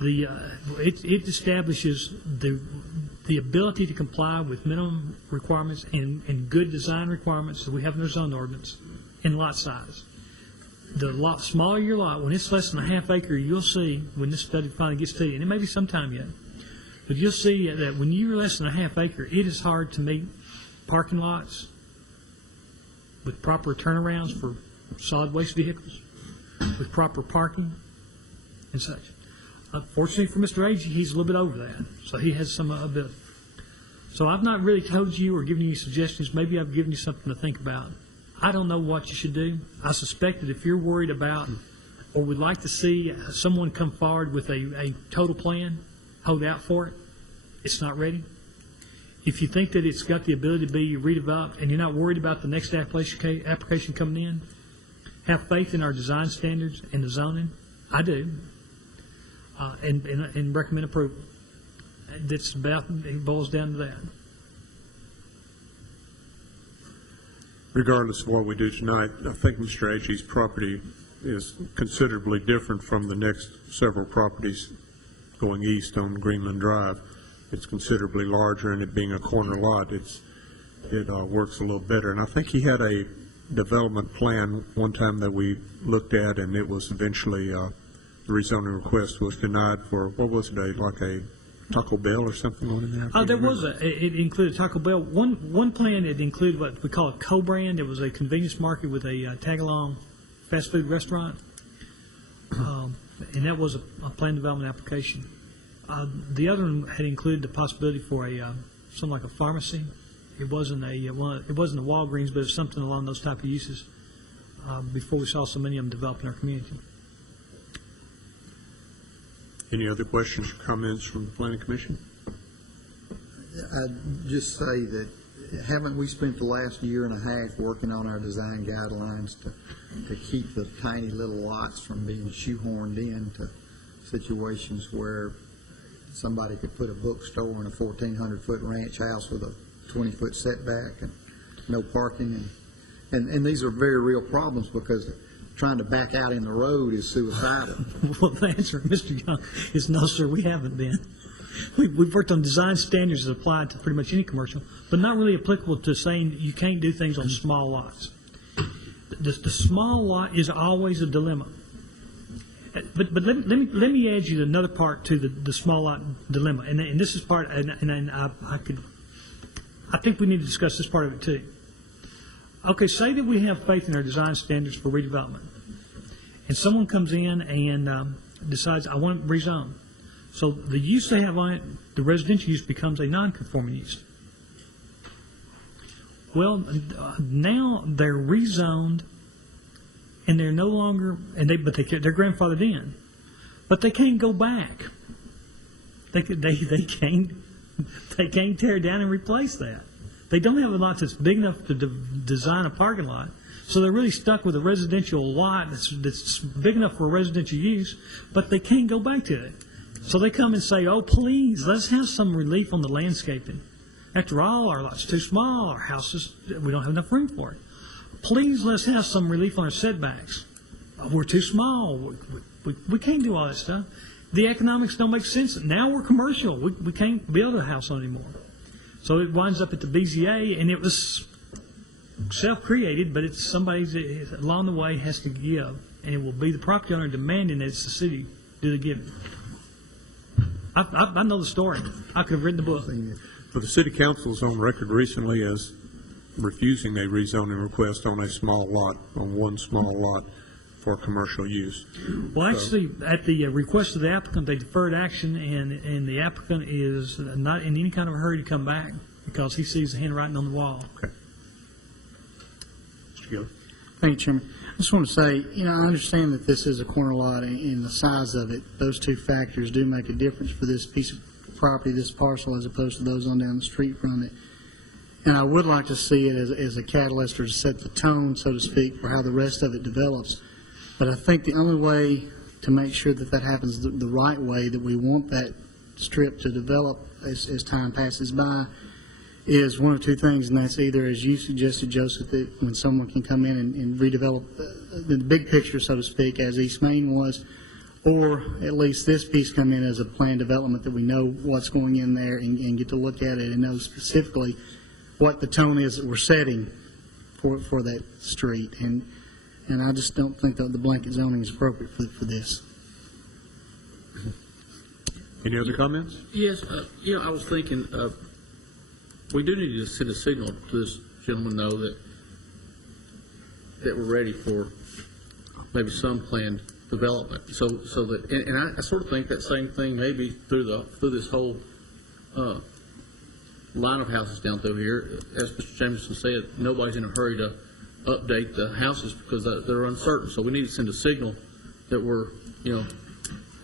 it establishes the ability to comply with minimum requirements and good design requirements that we have in our zone ordinance in lot size. The lot smaller your lot, when it's less than a half acre, you'll see when this study finally gets to you, and it may be sometime yet, but you'll see that when you're less than a half acre, it is hard to meet parking lots with proper turnarounds for solid waste vehicles, with proper parking and such. Fortunately for Mr. Agee, he's a little bit over that, so he has some ability. So I've not really told you or given you suggestions. Maybe I've given you something to think about. I don't know what you should do. I suspect that if you're worried about or would like to see someone come forward with a total plan, hold out for it. It's not ready. If you think that it's got the ability to be redeveloped and you're not worried about the next application coming in, have faith in our design standards and the zoning. I do. And recommend approval. It boils down to that. regardless of what we do tonight, I think Mr. Agee's property is considerably different from the next several properties going east on Greenland Drive. It's considerably larger, and it being a corner lot, it works a little better. And I think he had a development plan one time that we looked at, and it was eventually, the rezoning request was denied for, what was it, like a Taco Bell or something on it? There was it included Taco Bell. One plan, it included what we call a co-brand. It was a convenience market with a tag-along fast food restaurant. And that was a plan development application. The other one had included the possibility for something like a pharmacy. It wasn't a Walgreens, but it was something along those type of uses. Before we saw so many of them develop in our community. Any other questions or comments from the Planning Commission? I'd just say that haven't we spent the last year and a half working on our design guidelines to keep the tiny little lots from being shoehorned into situations where somebody could put a bookstore in a 1,400-foot ranch house with a 20-foot setback and no parking, and these are very real problems because trying to back out in the road is suicidal. Well, the answer, Mr. Young, is no, sir, we haven't been. We've worked on design standards that apply to pretty much any commercial, but not really applicable to saying you can't do things on small lots. The small lot is always a dilemma. But let me add you another part to the small lot dilemma, and this is part, and I think we need to discuss this part of it too. Okay, say that we have faith in our design standards for redevelopment, and someone comes in and decides, I want to rezone. So the use they have on it, the residential use, becomes a non-conforming use. Well, now they're rezoned, and they're no longer, they're grandfathered in, but they can't go back. They can't tear down and replace that. They don't have a lot that's big enough to design a parking lot, so they're really stuck with a residential lot that's big enough for residential use, but they can't go back to it. So they come and say, oh, please, let's have some relief on the landscaping. After all, our lot's too small, our houses, we don't have enough room for it. Please, let's have some relief on our setbacks. We're too small. We can't do all that stuff. The economics don't make sense. Now we're commercial. We can't build a house on it anymore. So it winds up at the BZA, and it was self-created, but it's somebody that along the way has to give, and it will be the property owner demanding that it's the city do the giving. I know the story. I could have written the book. Well, the city council is on record recently as refusing a rezoning request on a small lot, on one small lot for commercial use. Well, actually, at the request of the applicant, they deferred action, and the applicant is not in any kind of a hurry to come back because he sees the handwriting on the wall. Okay. Mr. Gill. Thank you, Chairman. I just want to say, I understand that this is a corner lot and the size of it. Those two factors do make a difference for this piece of property, this parcel, as opposed to those on down the street from it. And I would like to see it as a catalyst or to set the tone, so to speak, for how the rest of it develops. But I think the only way to make sure that happens the right way, that we want that strip to develop as time passes by, is one of two things, and that's either, as you suggested, Joseph, that when someone can come in and redevelop the big picture, so to speak, as East Main was, or at least this piece come in as a planned development that we know what's going in there and get to look at it and know specifically what the tone is that we're setting for that street. And I just don't think that the blanket zoning is appropriate for this. Any other comments? Yes, I was thinking, we do need to send a signal to this gentleman, though, that we're ready for maybe some planned development. So that, and I sort of think that same thing maybe through this whole line of houses down through here. As Mr. Jameson said, nobody's in a hurry to update the houses because they're uncertain. So we need to send a signal that we're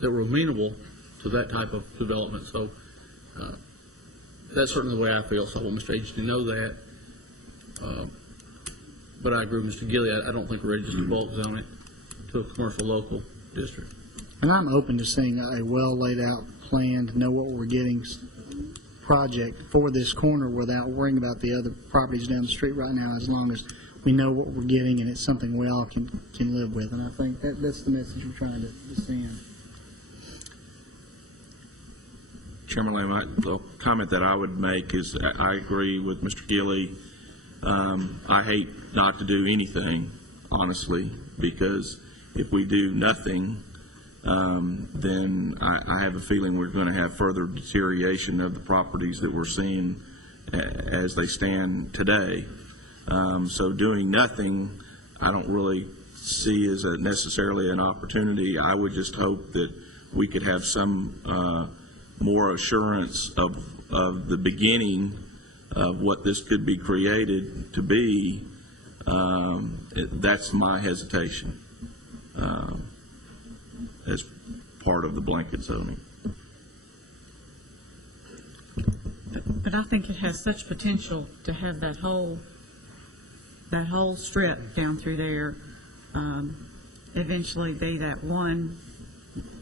amenable to that type of development. So that's certainly the way I feel. So I want Mr. Agee to know that. But I agree with Mr. Gilley. I don't think we're ready just to bulk zone it to a commercial local district. And I'm open to seeing a well laid out plan to know what we're getting project for this corner without worrying about the other properties down the street right now, as long as we know what we're getting, and it's something we all can live with. And I think that's the message we're trying to send. Chairman Lamb, the comment that I would make is I agree with Mr. Gilley. I hate not to do anything, honestly, because if we do nothing, then I have a feeling we're going to have further deterioration of the properties that we're seeing as they stand today. So doing nothing, I don't really see as necessarily an opportunity. I would just hope that we could have some more assurance of the beginning of what this could be created to be. That's my hesitation as part of the blanket zoning. But I think it has such potential to have that whole strip down through there eventually be that one,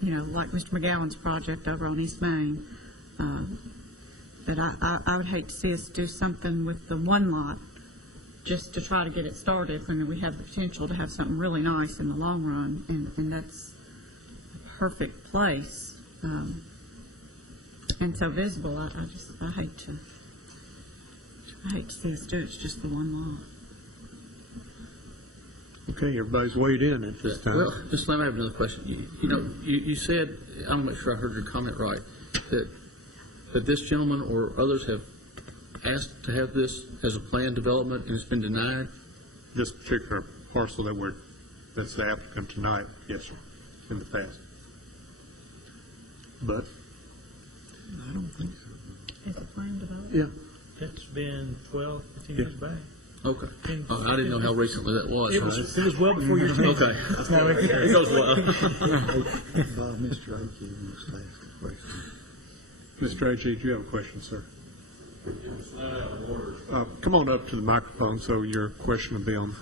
like Mr. McGowan's project over on East Main. But I would hate to see us do something with the one lot just to try to get it started when we have the potential to have something really nice in the long run, and that's a perfect place. And so visible, I hate to see us do it. It's just the one lot. Okay, everybody's weighed in at this time. Well, Mr. Lamb, I have another question. You said, I want to make sure I heard your comment right, that this gentleman or others have asked to have this as a planned development and it's been denied? This particular parcel that's the applicant tonight, yes, sir, in the past. But I don't think so. Is it planned development? yeah, It's been 12, 15 years back. Okay. I didn't know how recently that was. It was well before your time. Okay. It goes well. Mr. Akey wants to ask a question. Mr. A.G., do you have a question, sir? Come on up to the microphone so your question will be on.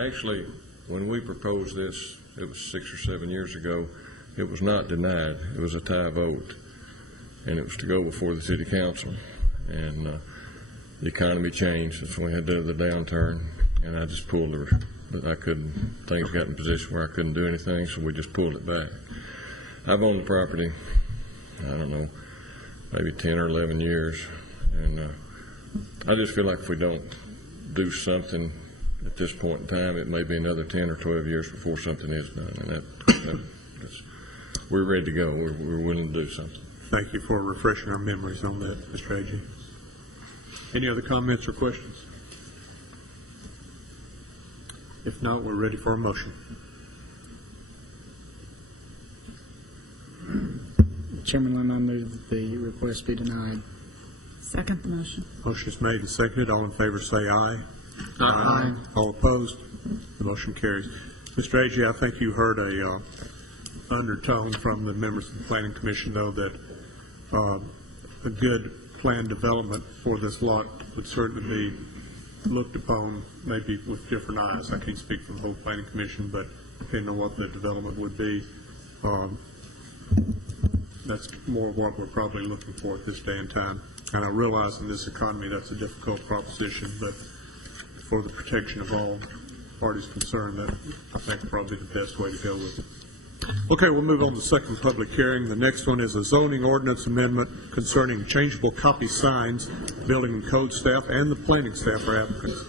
Actually, when we proposed this, it was 6 or 7 years ago, it was not denied. It was a tie vote, and it was to go before the city council. And the economy changed. That's when we had the downturn, and I just pulled it. But I couldn't, things got in a position where I couldn't do anything, so we just pulled it back. I've owned the property, I don't know, maybe 10 or 11 years, and I just feel like if we don't do something at this point in time, it may be another 10 or 12 years before something is done, and we're ready to go. We're willing to do something. Thank you for refreshing our memories on that, Mr. A.G. Any other comments or questions? If not, we're ready for a motion. Chairman Lamb, I move that the request be denied. Second the motion. Motion is made and seconded. All in favor say aye. Aye. All opposed? The motion carries. Mr. A.G., I think you heard a undertone from the members of the Planning Commission, though, that a good planned development for this lot would certainly be looked upon maybe with different eyes. I can't speak for the whole Planning Commission, but depending on what the development would be, that's more of what we're probably looking for at this day and time. And I realize in this economy that's a difficult proposition, but for the protection of all parties concerned, that I think probably the best way to go with it. Okay, we'll move on to the second public hearing. The next one is a zoning ordinance amendment concerning changeable copy signs. Building and code staff and the planning staff are applicants.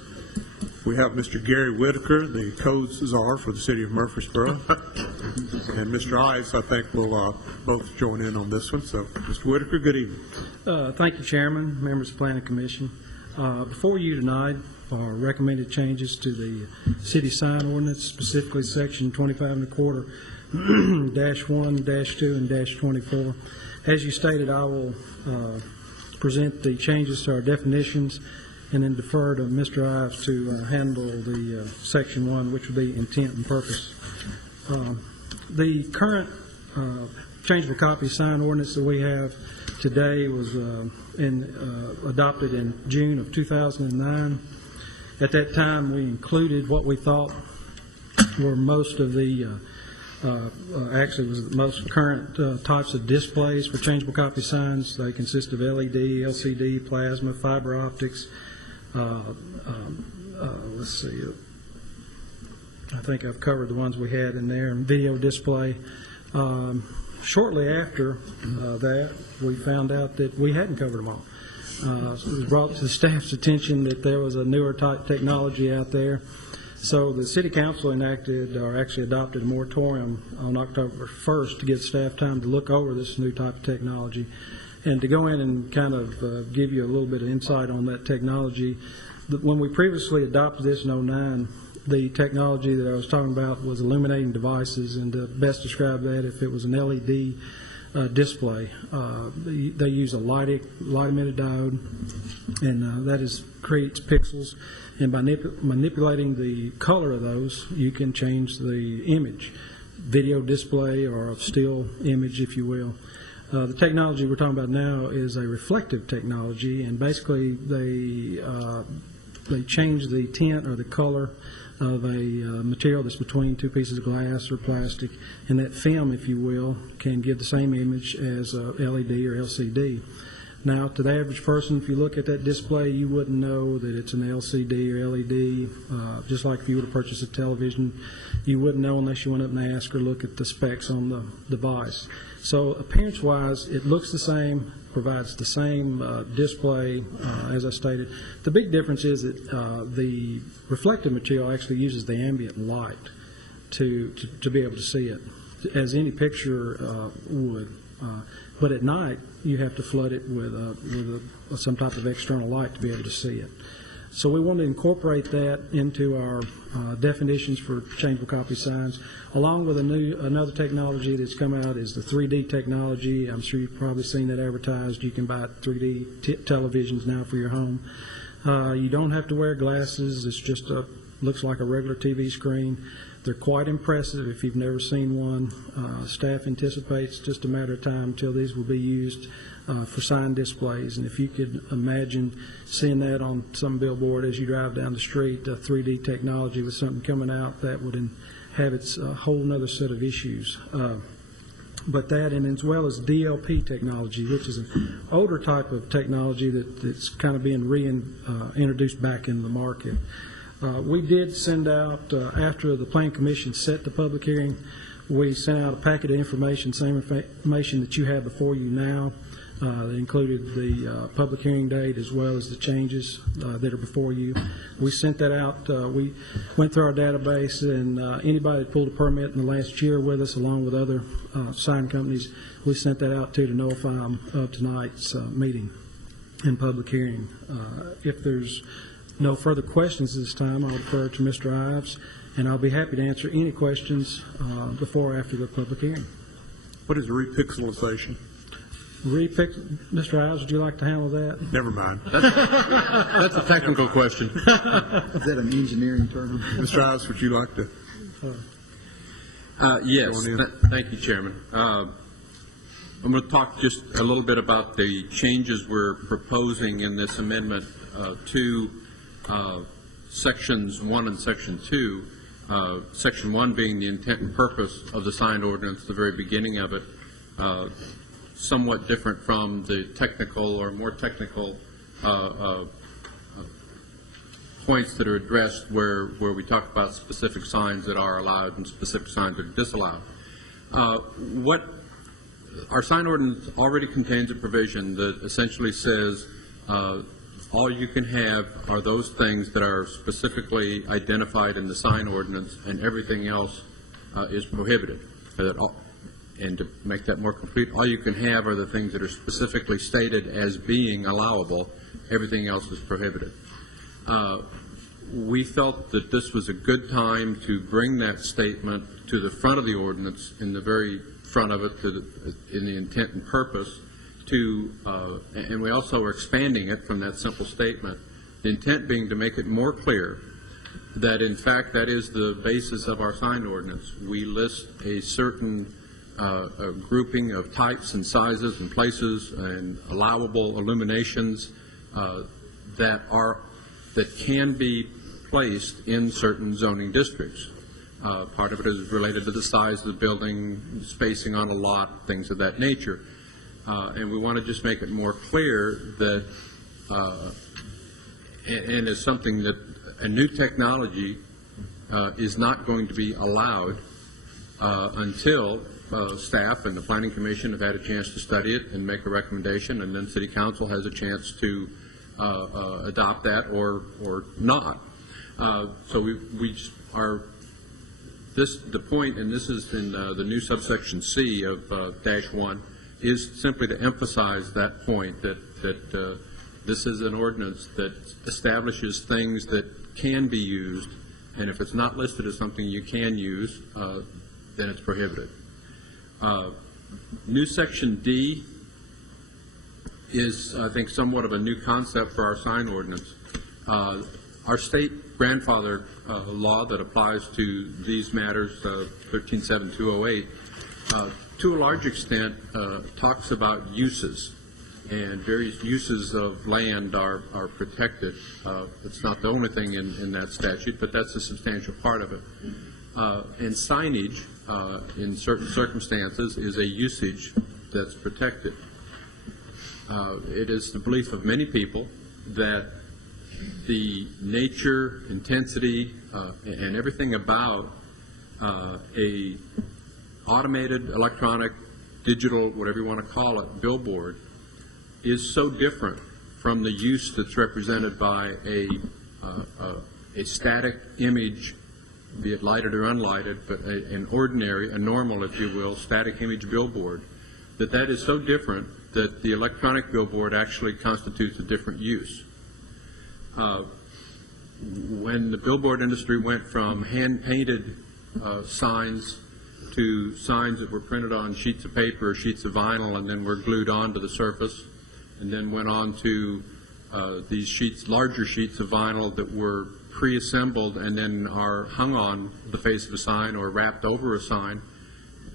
We have Mr. Gary Whitaker, the code czar for the city of Murfreesboro, and Mr. Ice, I think, will both join in on this one. So, Mr. Whitaker, good evening. Thank you, Chairman, members of the Planning Commission. Before you tonight are recommended changes to the city sign ordinance, specifically section 25 1/4, -1, -2, and -24. As you stated, I will present the changes to our definitions and then defer to Mr. Ives to handle the section 1, which will be intent and purpose. The current changeable copy sign ordinance that we have today was adopted in June of 2009. At that time, we included what we thought were most of the actually was the most current types of displays for changeable copy signs. They consist of LED, LCD, plasma, fiber optics. Let's see. I think I've covered the ones we had in there. And video display. Shortly after that, we found out that we hadn't covered them all. So it was brought to the staff's attention that there was a newer type technology out there. So the City Council enacted, or actually adopted, a moratorium on October 1st to give staff time to look over this new type of technology and to go in and kind of give you a little bit of insight on that technology. When we previously adopted this in 2009, the technology that I was talking about was illuminating devices, and to best describe that, if it was an LED display, they use a light-emitted diode, and that creates pixels. And by manipulating the color of those, you can change the image, video display or a still image, if you will. The technology we're talking about now is a reflective technology, and basically they change the tint or the color of a material that's between two pieces of glass or plastic, and that film, if you will, can give the same image as a LED or LCD. Now, to the average person, if you look at that display, you wouldn't know that it's an LCD or LED. Just like if you were to purchase a television, you wouldn't know unless you went up and asked or look at the specs on the device. So appearance-wise, it looks the same, provides the same display, as I stated. The big difference is that the reflective material actually uses the ambient light to be able to see it, as any picture would. But at night, you have to flood it with some type of external light to be able to see it. So we want to incorporate that into our definitions for changeable copy signs, along with another technology that's come out is the 3D technology. I'm sure you've probably seen that advertised. You can buy 3D televisions now for your home. You don't have to wear glasses. It's just looks like a regular TV screen. They're quite impressive if you've never seen one. Staff anticipates just a matter of time until these will be used for sign displays. And if you could imagine seeing that on some billboard as you drive down the street, 3D technology with something coming out, that would have its whole other set of issues. But that, and as well as DLP technology, which is an older type of technology that's kind of being reintroduced back in the market. We did send out, after the Plan Commission set the public hearing, we sent out a packet of information, same information that you have before you now. That included the public hearing date as well as the changes that are before you. We sent that out. We went through our database, and anybody that pulled a permit in the last year with us, along with other sign companies, we sent that out to notify them of tonight's meeting and public hearing. If there's no further questions this time, I'll refer to Mr. Ives, and I'll be happy to answer any questions before or after the public hearing. What is repixelization? Mr. Ives, would you like to handle that? Never mind. That's a technical question. Is that an engineering term? Mr. Ives, would you like to? Yes. Thank you, Chairman. I'm going to talk just a little bit about the changes we're proposing in this amendment to Sections 1 and Section 2. Section 1 being the intent and purpose of the sign ordinance, the very beginning of it. Somewhat different from the technical or more technical points that are addressed where we talk about specific signs that are allowed and specific signs that are disallowed. What our sign ordinance already contains a provision that essentially says all you can have are those things that are specifically identified in the sign ordinance, and everything else is prohibited. And to make that more complete, all you can have are the things that are specifically stated as being allowable. Everything else is prohibited. We felt that this was a good time to bring that statement to the front of the ordinance, in the very front of it, in the intent and purpose, and we also are expanding it from that simple statement. The intent being to make it more clear that, in fact, that is the basis of our sign ordinance. We list a certain a grouping of types and sizes and places and allowable illuminations that can be placed in certain zoning districts. Part of it is related to the size of the building, spacing on a lot, things of that nature. And we want to just make it more clear that, and it's something that a new technology is not going to be allowed until staff and the Planning Commission have had a chance to study it and make a recommendation, and then City Council has a chance to adopt that or not. So we are, the point, and this is in the new subsection C of -1, is simply to emphasize that point, that this is an ordinance that establishes things that can be used, and if it's not listed as something you can use, then it's prohibited. New section D is, I think, somewhat of a new concept for our sign ordinance. Our state grandfather law that applies to these matters, 137208, to a large extent talks about uses, and various uses of land are protected. It's not the only thing in that statute, but that's a substantial part of it. And signage, in certain circumstances, is a usage that's protected. It is the belief of many people that the nature, intensity, and everything about a automated, electronic, digital, whatever you want to call it, billboard is so different from the use that's represented by a static image, be it lighted or unlighted, but an ordinary, a normal, if you will, static image billboard, that is so different that the electronic billboard actually constitutes a different use. When the billboard industry went from hand-painted signs to signs that were printed on sheets of paper or sheets of vinyl and then were glued onto the surface, and then went on to these sheets, larger sheets of vinyl that were pre-assembled and then are hung on the face of a sign or wrapped over a sign,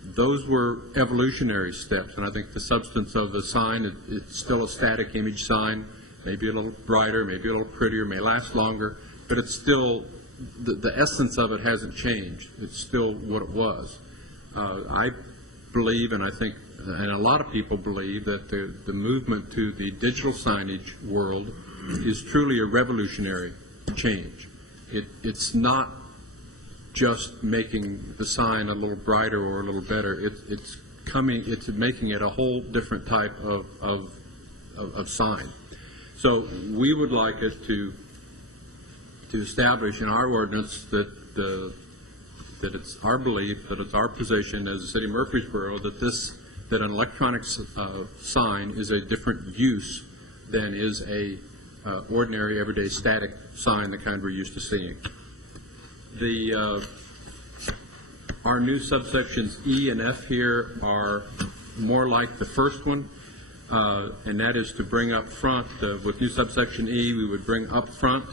those were evolutionary steps. And I think the substance of the sign, it's still a static image sign, maybe a little brighter, maybe a little prettier, may last longer, but it's still, the essence of it hasn't changed. It's still what it was. I believe, and I think, and a lot of people believe, that the movement to the digital signage world is truly a revolutionary change. It's not just making the sign a little brighter or a little better. It's making it a whole different type of sign. So we would like it to establish in our ordinance that it's our belief, that it's our position as the City of Murfreesboro that an electronic sign is a different use than is a ordinary, everyday, static sign, the kind we're used to seeing. Our new subsections E and F here are more like the first one, and that is to bring up front, with new subsection E, we would bring up front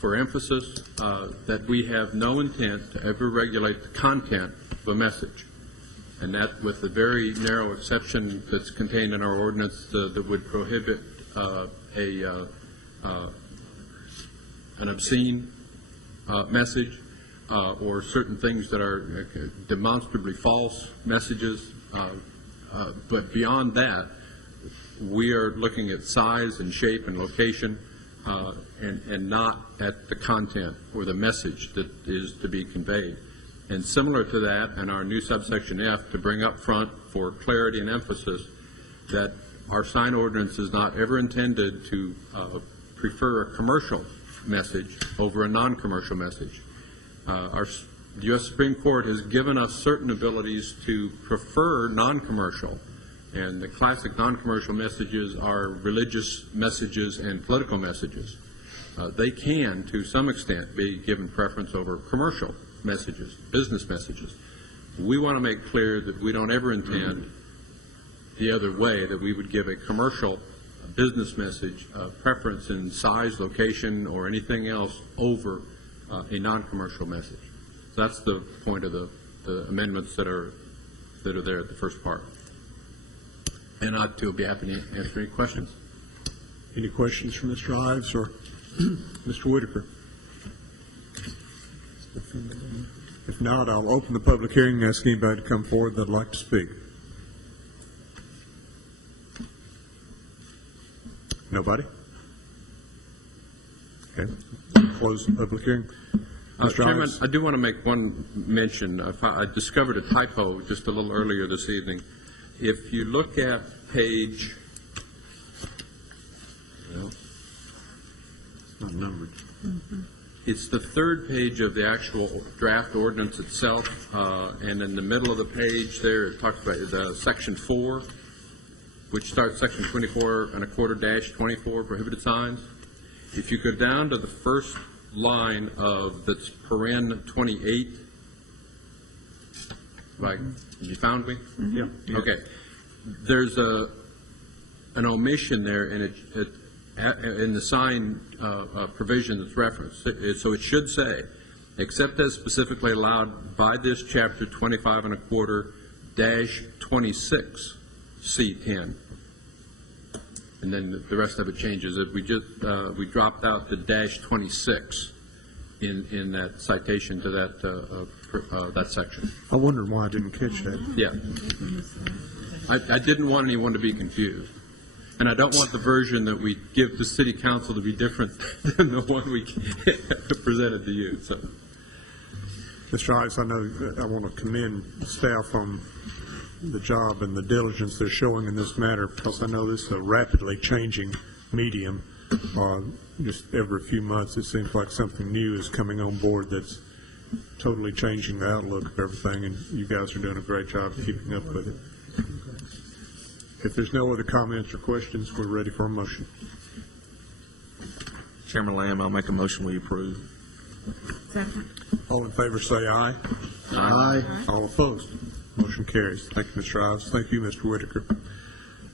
for emphasis that we have no intent to ever regulate the content of a message. And that, with the very narrow exception that's contained in our ordinance that would prohibit an obscene message or certain things that are demonstrably false messages. But beyond that, we are looking at size and shape and location and not at the content or the message that is to be conveyed. And similar to that, in our new subsection F, to bring up front for clarity and emphasis that our sign ordinance is not ever intended to prefer a commercial message over a non-commercial message. The U.S. Supreme Court has given us certain abilities to prefer non-commercial, and the classic non-commercial messages are religious messages and political messages. They can, to some extent, be given preference over commercial messages, business messages. We want to make clear that we don't ever intend the other way, that we would give a commercial business message preference in size, location, or anything else over a non-commercial message. That's the point of the amendments that are there at the first part. And I, too, will be happy to answer any questions. Any questions from Mr. Ives or Mr. Whitaker? If not, I'll open the public hearing and ask anybody to come forward that'd like to speak. Nobody? Okay, close the public hearing. Mr. Chairman, Ives? I do want to make one mention. I discovered a typo just a little earlier this evening. If you look at page, well, it's not numbered. It's the third page of the actual draft ordinance itself, and in the middle of the page there, it talks about the section 4, which starts section 24¼ - 24, prohibited signs. If you go down to the first line of that's paren 28, right? You found me? Yeah. Okay. There's an omission there, and it in the sign provision that's referenced. So it should say, except as specifically allowed by this chapter 25¼ - 26C10. And then the rest of it changes. We just we dropped out the -26 in that citation to that section. I wondered why I didn't catch that. Yeah. I didn't want anyone to be confused. And I don't want the version that we give to City Council to be different than the one we presented to you. So, Mr. Ives, I know I want to commend the staff on the job and the diligence they're showing in this matter, because I know this is a rapidly changing medium. Just every few months, it seems like something new is coming on board that's totally changing the outlook of everything, and you guys are doing a great job keeping up with it. If there's no other comments or questions, we're ready for a motion. Chairman Lamb, I'll make a motion we approve. Second. All in favor say aye. Aye. All opposed. Motion carries. Thank you, Mr. Ives. Thank you, Mr. Whitaker.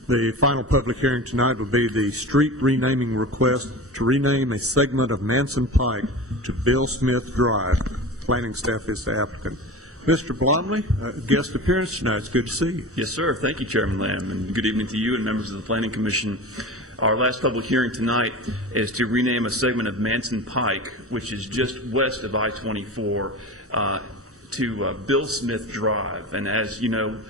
The final public hearing tonight will be the street renaming request to rename a segment of Manson Pike to Bill Smith Drive. Planning staff is the applicant. Mr. Blomley, guest appearance tonight. It's good to see you. Yes, sir. Thank you, Chairman Lamb, and good evening to you and members of the Planning Commission. Our last public hearing tonight is to rename a segment of Manson Pike, which is just west of I-24, to Bill Smith Drive. And as you know,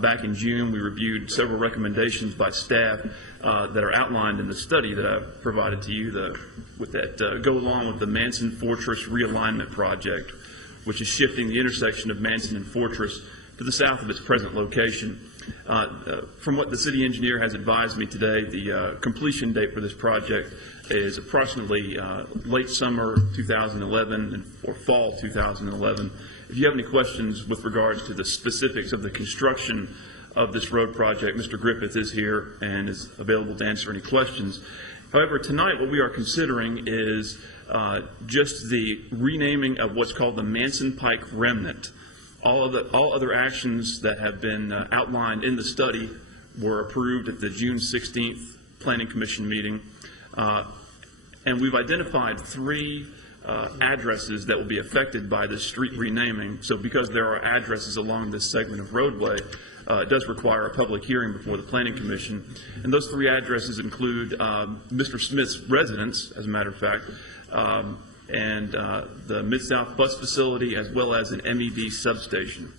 back in June, we reviewed several recommendations by staff that are outlined in the study that I've provided to you that go along with the Manson Fortress Realignment Project, which is shifting the intersection of Manson and Fortress to the south of its present location. From what the city engineer has advised me today, the completion date for this project is approximately late summer 2011 or fall 2011. If you have any questions with regards to the specifics of the construction of this road project, Mr. Griffith is here and is available to answer any questions. However, tonight what we are considering is just the renaming of what's called the Manson Pike Remnant. All other actions that have been outlined in the study were approved at the June 16th Planning Commission meeting. And we've identified 3 addresses that will be affected by this street renaming. So because there are addresses along this segment of roadway, it does require a public hearing before the Planning Commission. And those 3 addresses include Mr. Smith's residence, as a matter of fact, and the Mid-South Bus Facility, as well as an MED substation.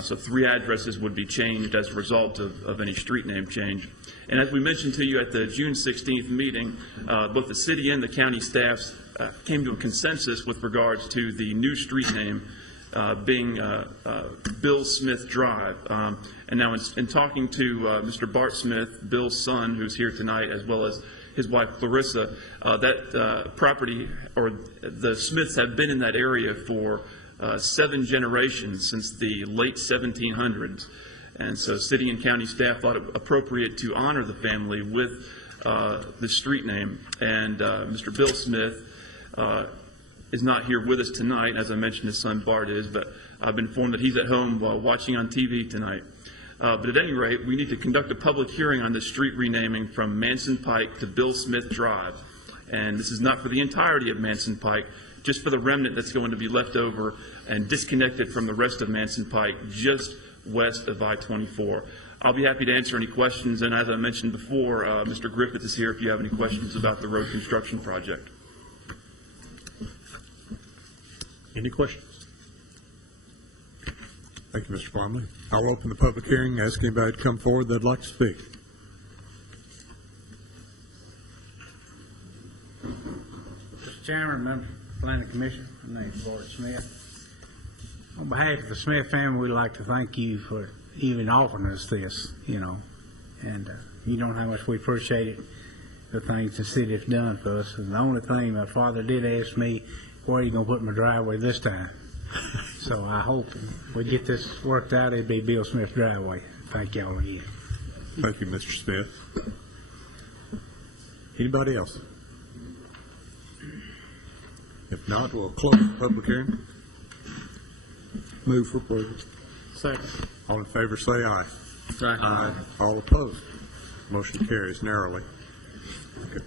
So 3 addresses would be changed as a result of any street name change. And as we mentioned to you at the June 16th meeting, both the city and the county staffs came to a consensus with regards to the new street name being Bill Smith Drive. And now in talking to Mr. Bart Smith, Bill's son, who's here tonight, as well as his wife Clarissa, that property, or the Smiths have been in that area for 7 generations, since the late 1700s. And so city and county staff thought it appropriate to honor the family with the street name. And Mr. Bill Smith is not here with us tonight. As I mentioned, his son Bart is, but I've been informed that he's at home watching on TV tonight. But at any rate, we need to conduct a public hearing on this street renaming from Manson Pike to Bill Smith Drive. And this is not for the entirety of Manson Pike, just for the remnant that's going to be left over and disconnected from the rest of Manson Pike, just west of I-24. I'll be happy to answer any questions, and as I mentioned before, Mr. Griffith is here if you have any questions about the road construction project. Any questions? Thank you, Mr. Plumley. I'll open the public hearing, ask anybody to come forward that'd like to speak. Mr. Chairman, members of the Planning Commission, my name is Lloyd Smith. On behalf of the Smith family, we'd like to thank you for even offering us this, and you don't know how much we appreciate it, the things the city has done for us. And the only thing my father did ask me, where are you going to put my driveway this time? So I hope we get this worked out. It'll be Bill Smith's driveway. Thank y'all again. Thank you, Mr. Smith. Anybody else? If not, we'll close the public hearing. Move for approval. Second. All in favor, say aye. Aye. All opposed. Motion carries narrowly. Okay.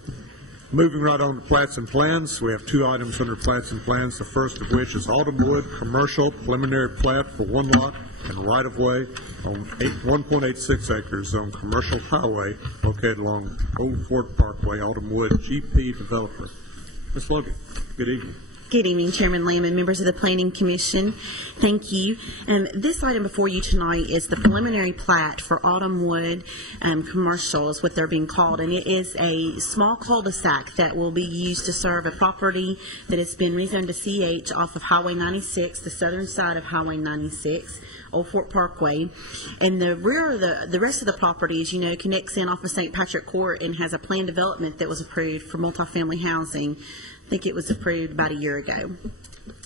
Moving right on to plats and plans, we have two items under plats and plans, the first of which is Autumnwood Commercial Preliminary Plat for one lot and right-of-way on 1.86 acres on Commercial Highway located along Old Fort Parkway, Autumnwood GP Developer. Ms. Logan, good evening. Good evening, Chairman Lamb and members of the Planning Commission. Thank you. This item before you tonight is the preliminary plat for Autumnwood Commercial is what they're being called, and it is a small cul-de-sac that will be used to serve a property that has been rezoned to CH off of Highway 96, the southern side of Highway 96. Old Fort Parkway, and the rear of the rest of the property, as you know, connects in off of St. Patrick Court and has a planned development that was approved for multifamily housing. I think it was approved about a year ago.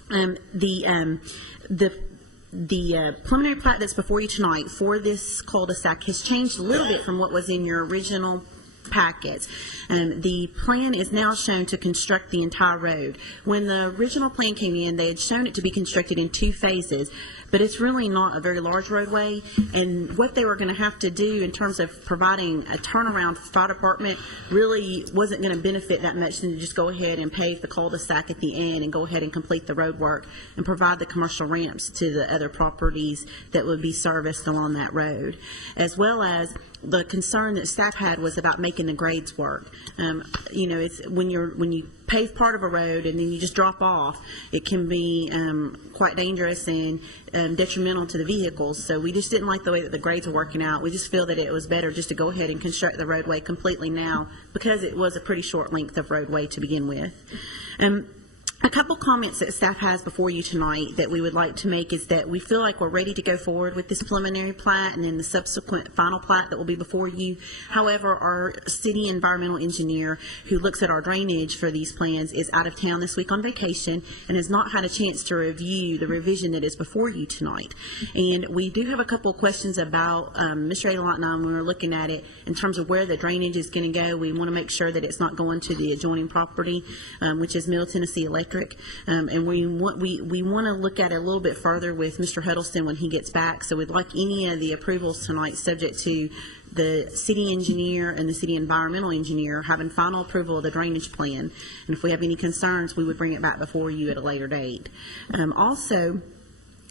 The preliminary plat that's before you tonight for this cul-de-sac has changed a little bit from what was in your original packets. The plan is now shown to construct the entire road. When the original plan came in, they had shown it to be constructed in two phases, but it's really not a very large roadway, and what they were going to have to do in terms of providing a turnaround for fire department really wasn't going to benefit that much than to just go ahead and pave the cul-de-sac at the end and go ahead and complete the road work and provide the commercial ramps to the other properties that would be serviced along that road, as well as the concern that staff had was about making the grades work. It's when you pave part of a road and then you just drop off, it can be quite dangerous and detrimental to the vehicles. So we just didn't like the way that the grades were working out. We just feel that it was better just to go ahead and construct the roadway completely now because it was a pretty short length of roadway to begin with. A couple comments that staff has before you tonight that we would like to make is that we feel like we're ready to go forward with this preliminary plat and then the subsequent final plat that will be before you. However, our city environmental engineer who looks at our drainage for these plans is out of town this week on vacation and has not had a chance to review the revision that is before you tonight. And we do have a couple of questions about Mr. Adelante and I when we're looking at it in terms of where the drainage is going to go. We want to make sure that it's not going to the adjoining property, which is Middle Tennessee Electric. And we want to look at it a little bit further with Mr. Huddleston when he gets back. So we'd like any of the approvals tonight subject to the city engineer and the city environmental engineer having final approval of the drainage plan. And if we have any concerns, we would bring it back before you at a later date. Also,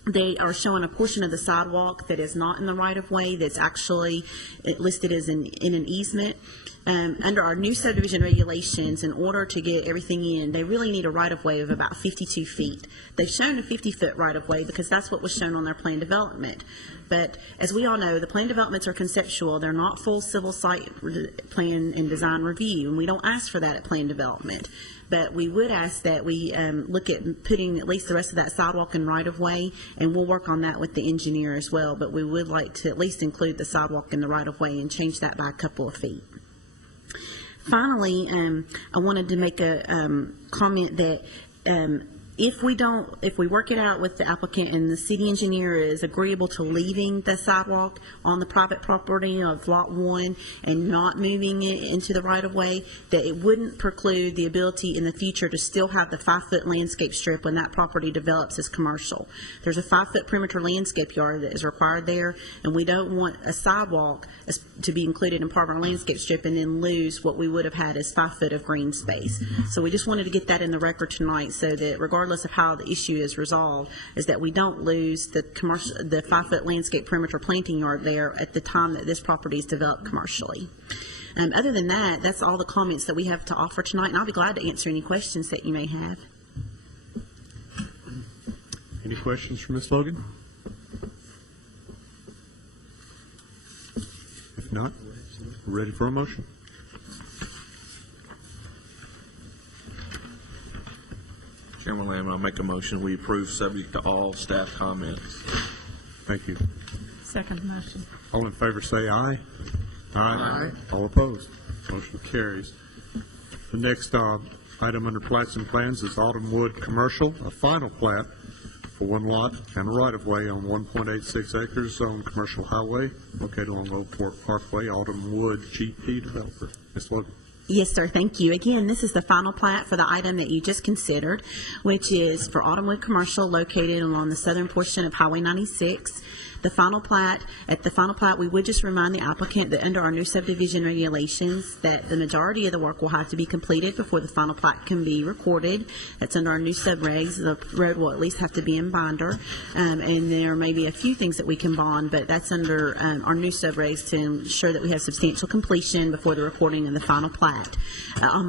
they are showing a portion of the sidewalk that is not in the right-of-way that's actually listed as in an easement. Under our new subdivision regulations, in order to get everything in, they really need a right-of-way of about 52 feet. They've shown a 50-foot right-of-way because that's what was shown on their plan development. But as we all know, the plan developments are conceptual. They're not full civil site plan and design review, and we don't ask for that at plan development. But we would ask that we look at putting at least the rest of that sidewalk in right-of-way, and we'll work on that with the engineer as well. But we would like to at least include the sidewalk in the right-of-way and change that by a couple of feet. Finally, I wanted to make a comment that if we work it out with the applicant and the city engineer is agreeable to leaving the sidewalk on the private property of Lot 1 and not moving it into the right-of-way, that it wouldn't preclude the ability in the future to still have the 5-foot landscape strip when that property develops as commercial. There's a 5-foot perimeter landscape yard that is required there, and we don't want a sidewalk to be included in part of our landscape strip and then lose what we would have had as 5 foot of green space. So we just wanted to get that in the record tonight so that regardless of how the issue is resolved, is that we don't lose the 5-foot landscape perimeter planting yard there at the time that this property is developed commercially. Other than that, that's all the comments that we have to offer tonight, and I'll be glad to answer any questions that you may have. Any questions for Ms. Logan? If not, we're ready for a motion. Chairman Lamb, I'll make a motion, we approve subject to all staff comments. Thank you. Second motion. All in favor say aye. Aye. All opposed? Motion carries. The next item under plats and plans is Autumnwood Commercial, a final plat for one lot and a right-of-way on 1.86 acres zone commercial highway located along Old Fort Parkway, Autumnwood GP developer. Ms. Logan. Yes, sir. Thank you. Again, this is the final plat for the item that you just considered, which is for Autumnwood Commercial located along the southern portion of Highway 96. At the final plat, we would just remind the applicant that under our new subdivision regulations that the majority of the work will have to be completed before the final plat can be recorded. That's under our new subregs. The road will at least have to be in binder, and there may be a few things that we can bond, but that's under our new subregs to ensure that we have substantial completion before the recording of the final plat.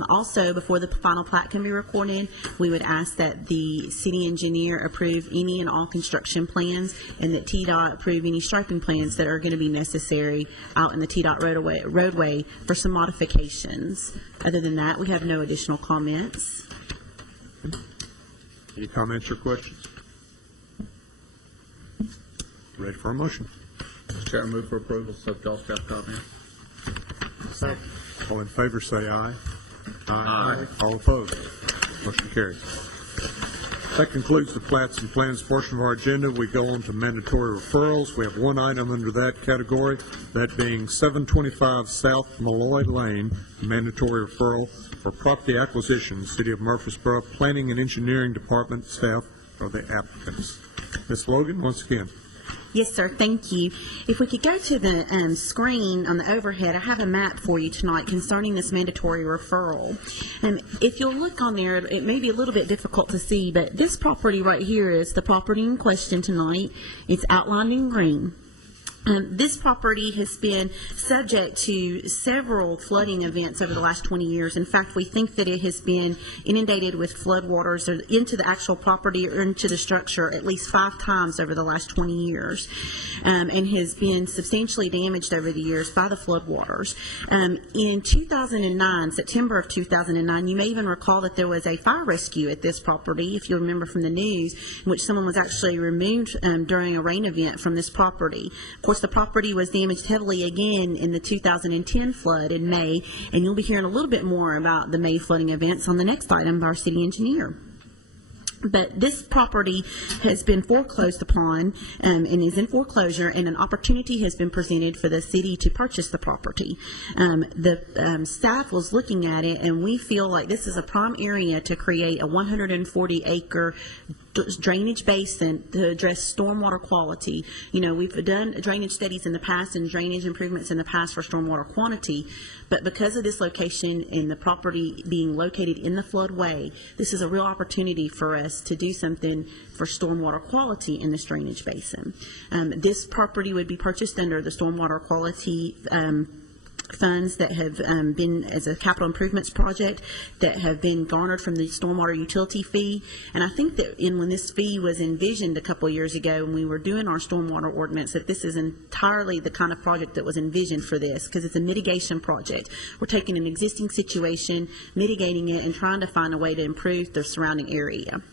Also, before the final plat can be recorded, we would ask that the city engineer approve any and all construction plans and that TDOT approve any striping plans that are going to be necessary out in the TDOT roadway for some modifications. Other than that, we have no additional comments. Any comments or questions? Ready for a motion? Mr. Chairman, move for approval, subject to all staff comments. All in favor say aye. Aye. All opposed? Motion carries. That concludes the plats and plans portion of our agenda. We go on to mandatory referrals. We have one item under that category, that being 725 South Malloy Lane, mandatory referral for property acquisition. City of Murfreesboro Planning and Engineering Department staff are the applicants. Ms. Logan, once again. Yes, sir. Thank you. If we could go to the screen on the overhead, I have a map for you tonight concerning this mandatory referral. If you'll look on there, it may be a little bit difficult to see, but this property right here is the property in question tonight. It's outlined in green. This property has been subject to several flooding events over the last 20 years. In fact, we think that it has been inundated with floodwaters into the actual property or into the structure at least 5 times over the last 20 years, and has been substantially damaged over the years by the floodwaters. In 2009, September of 2009, you may even recall that there was a fire rescue at this property, if you remember from the news, in which someone was actually removed during a rain event from this property. Of course, the property was damaged heavily again in the 2010 flood in May, and you'll be hearing a little bit more about the May flooding events on the next item by our city engineer. But this property has been foreclosed upon and is in foreclosure, and an opportunity has been presented for the city to purchase the property. The staff was looking at it, and we feel like this is a prime area to create a 140-acre drainage basin to address stormwater quality. You know, we've done drainage studies in the past and drainage improvements in the past for stormwater quantity, but because of this location and the property being located in the floodway, this is a real opportunity for us to do something for stormwater quality in this drainage basin. This property would be purchased under the stormwater quality funds that have been as a capital improvements project that have been garnered from the stormwater utility fee. And I think that when this fee was envisioned a couple of years ago when we were doing our stormwater ordinance, that this is entirely the kind of project that was envisioned for this, because it's a mitigation project. We're taking an existing situation, mitigating it, and trying to find a way to improve the surrounding area.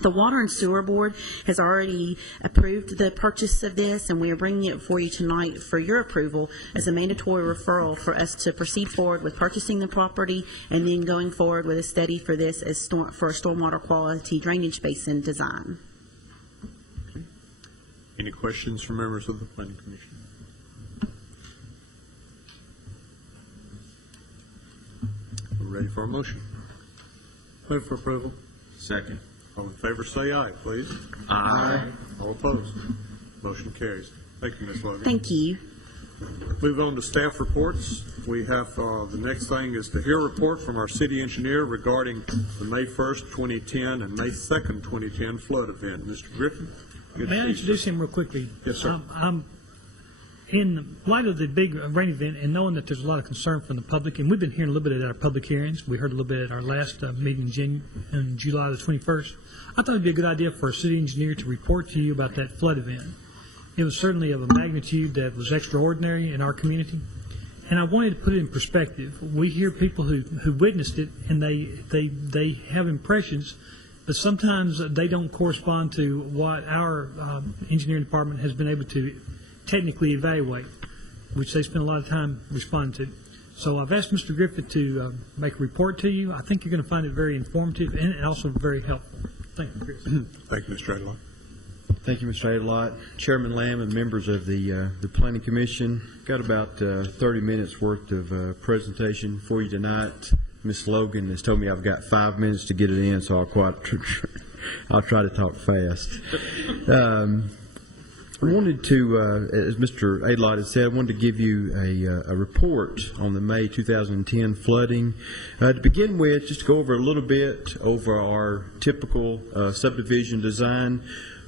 The Water and Sewer Board has already approved the purchase of this, and we are bringing it for you tonight for your approval as a mandatory referral for us to proceed forward with purchasing the property and then going forward with a study for this as for a stormwater quality drainage basin design. Any questions from members of the Planning Commission? We're ready for a motion. Move for approval. Second. All in favor say aye, please. Aye. All opposed? Motion carries. Thank you, Ms. Logan. Thank you. Move on to staff reports. We have the next thing is to hear a report from our city engineer regarding the May 1st, 2010 and May 2nd, 2010 flood event. Mr. Griffin? May I introduce him real quickly? Yes, sir. In light of the big rain event and knowing that there's a lot of concern from the public, and we've been hearing a little bit at our public hearings, we heard a little bit at our last meeting in July the 21st, I thought it would be a good idea for a city engineer to report to you about that flood event. It was certainly of a magnitude that was extraordinary in our community. And I wanted to put it in perspective. We hear people who witnessed it, and they have impressions, but sometimes they don't correspond to what our engineering department has been able to technically evaluate, which they spend a lot of time responding to. So I've asked Mr. Griffith to make a report to you. I think you're going to find it very informative and also very helpful. Thank you, Chris. Thank you, Mr. Adelot. Thank you, Mr. Adelot. Chairman Lamb and members of the Planning Commission, got about 30 minutes worth of presentation for you tonight. Ms. Logan has told me I've got 5 minutes to get it in, so I'll try to talk fast. I wanted to, as Mr. Adelot has said, I wanted to give you a report on the May 2010 flooding. To begin with, just to go over a little bit over our typical subdivision design.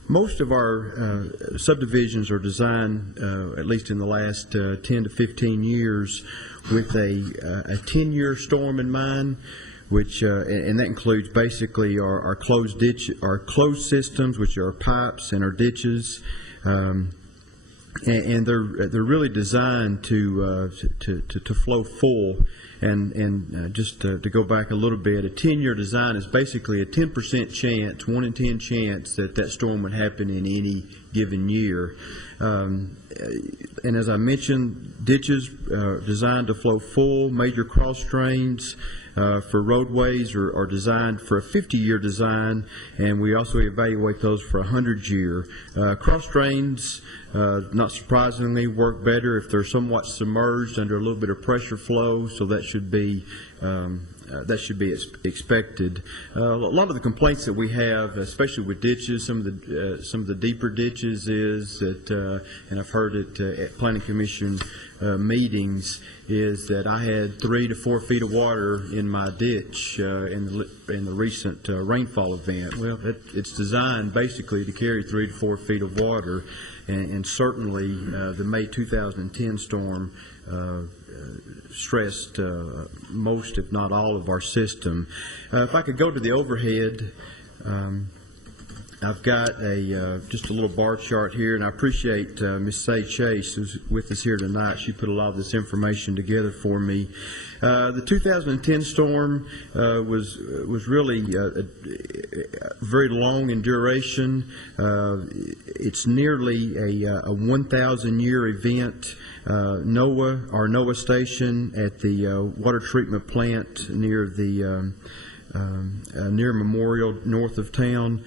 Most of our subdivisions are designed, at least in the last 10 to 15 years, with a 10-year storm in mind, which and that includes basically our closed systems, which are our pipes and our ditches. And they're really designed to flow full. And just to go back a little bit, a 10-year design is basically a 10% chance, 1 in 10 chance that storm would happen in any given year. And as I mentioned, ditches designed to flow full. Major cross drains for roadways are designed for a 50-year design, and we also evaluate those for a 100-year. Cross drains, not surprisingly, work better if they're somewhat submerged under a little bit of pressure flow, so that should be expected. A lot of the complaints that we have, especially with ditches, some of the deeper ditches, is that, and I've heard it at Planning Commission meetings, is that I had 3 to 4 feet of water in my ditch in the recent rainfall event. Well, it's designed basically to carry 3 to 4 feet of water, and certainly the May 2010 storm stressed most, if not all, of our system. If I could go to the overhead, I've got just a little bar chart here, and I appreciate Ms. Say Chase, who's with us here tonight. She put a lot of this information together for me. The 2010 storm was really very long in duration. It's nearly a 1,000-year event. NOAA, our NOAA station at the water treatment plant near Memorial, north of town,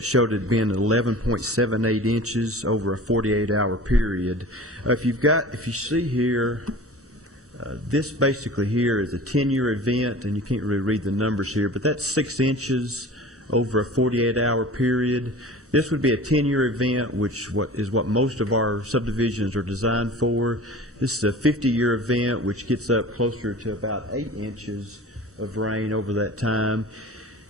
showed it being 11.78 inches over a 48-hour period. If you see here, this basically here is a 10-year event, and you can't really read the numbers here, but that's 6 inches over a 48-hour period. This would be a 10-year event, which is what most of our subdivisions are designed for. This is a 50-year event, which gets up closer to about 8 inches of rain over that time.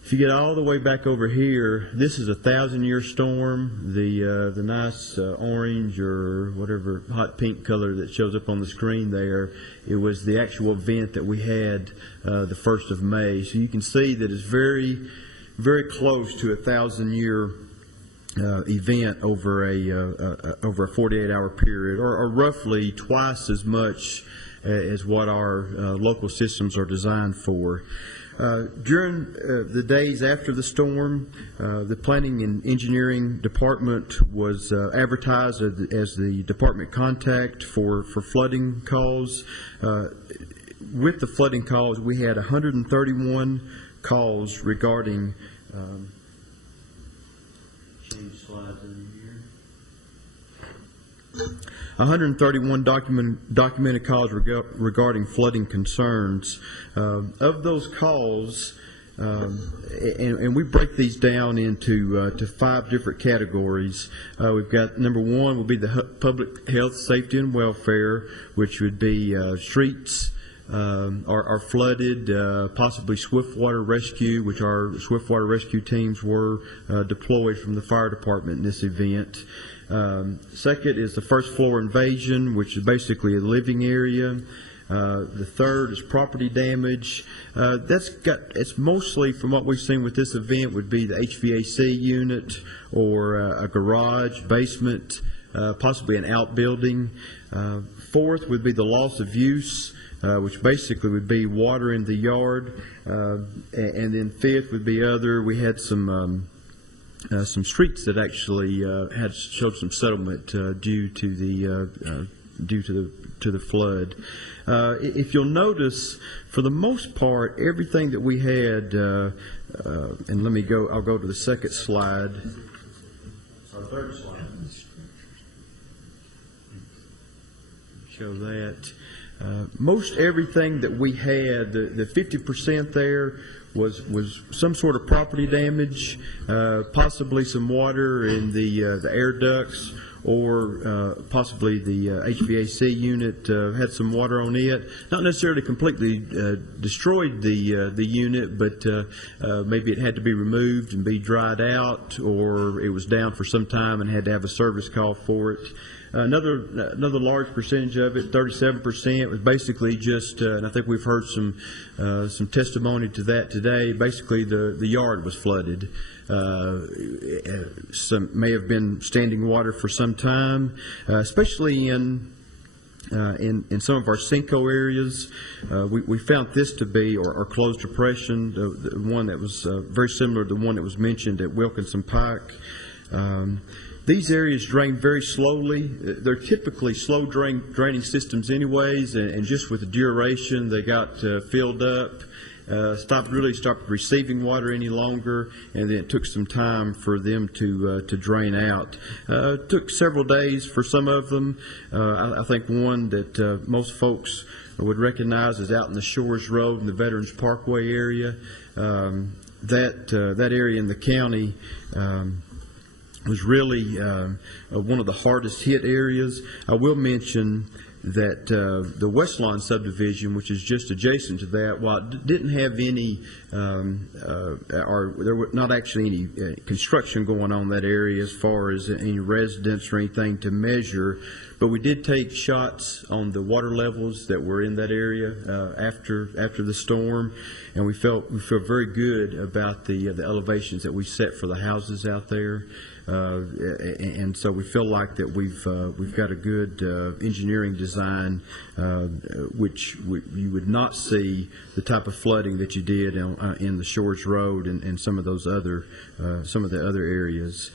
If you get all the way back over here, this is a 1,000-year storm. The nice orange or whatever hot pink color that shows up on the screen there, it was the actual event that we had the 1st of May. So you can see that it's very, very close to a 1,000-year event over a 48-hour period, or roughly twice as much as what our local systems are designed for. During the days after the storm, the Planning and Engineering Department was advertised as the department contact for flooding calls. With the flooding calls, we had 131 calls regarding change slides in here. 131 documented calls regarding flooding concerns. Of those calls, and we break these down into to 5 different categories. We've got number 1 will be the public health, safety, and welfare, which would be streets are flooded, possibly swiftwater rescue, which our swiftwater rescue teams were deployed from the fire department in this event. Second is the first floor invasion, which is basically a living area. The third is property damage. It's mostly, from what we've seen with this event, would be the HVAC unit or a garage, basement, possibly an outbuilding. Fourth would be the loss of use, which basically would be water in the yard. And then fifth would be other. We had some streets that actually showed some settlement due to the flood. If you'll notice, for the most part, everything that we had, and I'll go to the second slide. Our third slide. Show that. Most everything that we had, the 50% there was some sort of property damage, possibly some water in the air ducts, or possibly the HVAC unit had some water on it. Not necessarily completely destroyed the unit, but maybe it had to be removed and be dried out, or it was down for some time and had to have a service call for it. Another large percentage of it, 37%, was basically just, and I think we've heard some testimony to that today. Basically, the yard was flooded. Some may have been standing water for some time, especially in some of our Cinco areas. We found this to be, or closed depression, the one that was very similar to the one that was mentioned at Wilkinson Pike. These areas drain very slowly. They're typically slow draining systems anyways, and just with the duration, they got filled up, stopped receiving water any longer, and then it took some time for them to drain out. It took several days for some of them. I think one that most folks would recognize is out in the Shores Road in the Veterans Parkway area. That area in the county was really one of the hardest hit areas. I will mention that the West Lawn subdivision, which is just adjacent to that, while it didn't have any, or there were not actually any construction going on in that area as far as any residents or anything to measure, but we did take shots on the water levels that were in that area after the storm, and we felt very good about the elevations that we set for the houses out there. And so we feel like that we've got a good engineering design, which you would not see the type of flooding that you did in the Shores Road and some of those other some of the other areas.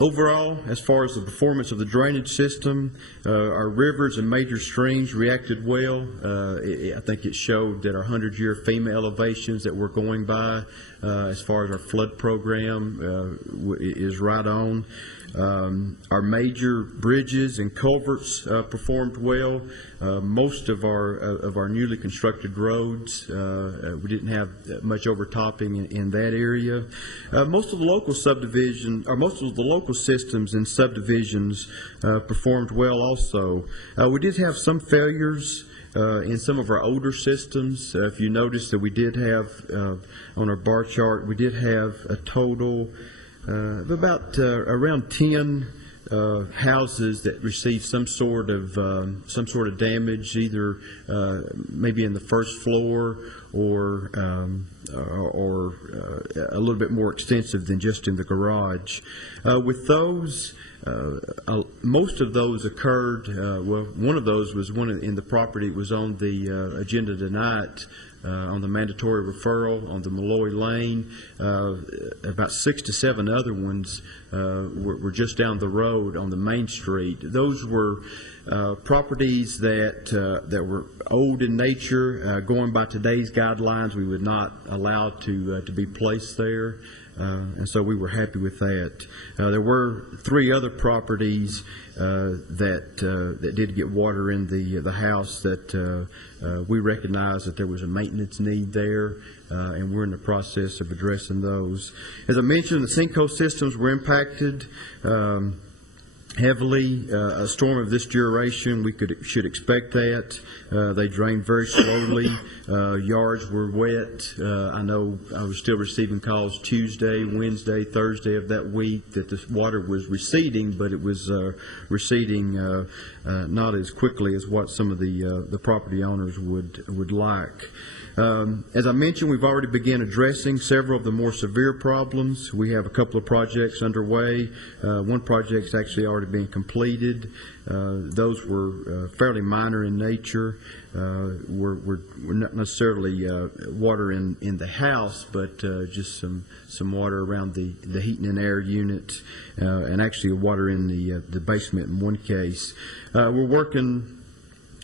Overall, as far as the performance of the drainage system, our rivers and major streams reacted well. I think it showed that our 100-year FEMA elevations that we're going by as far as our flood program is right on. Our major bridges and culverts performed well. Most of our newly constructed roads, we didn't have much overtopping in that area. Most of the local systems and subdivisions performed well also. We did have some failures in some of our older systems. If you notice that we did have, on our bar chart, we did have a total of about around 10 houses that received some sort of damage, either maybe in the first floor or a little bit more extensive than just in the garage. With those, most of those occurred. Well, one of those was one in the property that was on the agenda tonight. On the mandatory referral on the Malloy Lane. About 6 to 7 other ones were just down the road on the main street. Those were properties that were old in nature. Going by today's guidelines, we would not allow to be placed there. And so we were happy with that. There were 3 other properties that did get water in the house that we recognized that there was a maintenance need there, and we're in the process of addressing those. As I mentioned, the Cinco systems were impacted heavily. A storm of this duration, should expect that. They drained very slowly. Yards were wet. I know I was still receiving calls Tuesday, Wednesday, Thursday of that week that the water was receding, but it was receding not as quickly as what some of the property owners would like. As I mentioned, we've already begun addressing several of the more severe problems. We have a couple of projects underway. One project's actually already been completed. Those were fairly minor in nature. We're not necessarily water in the house, but just some water around the heating and air unit, and actually water in the basement in one case. We're working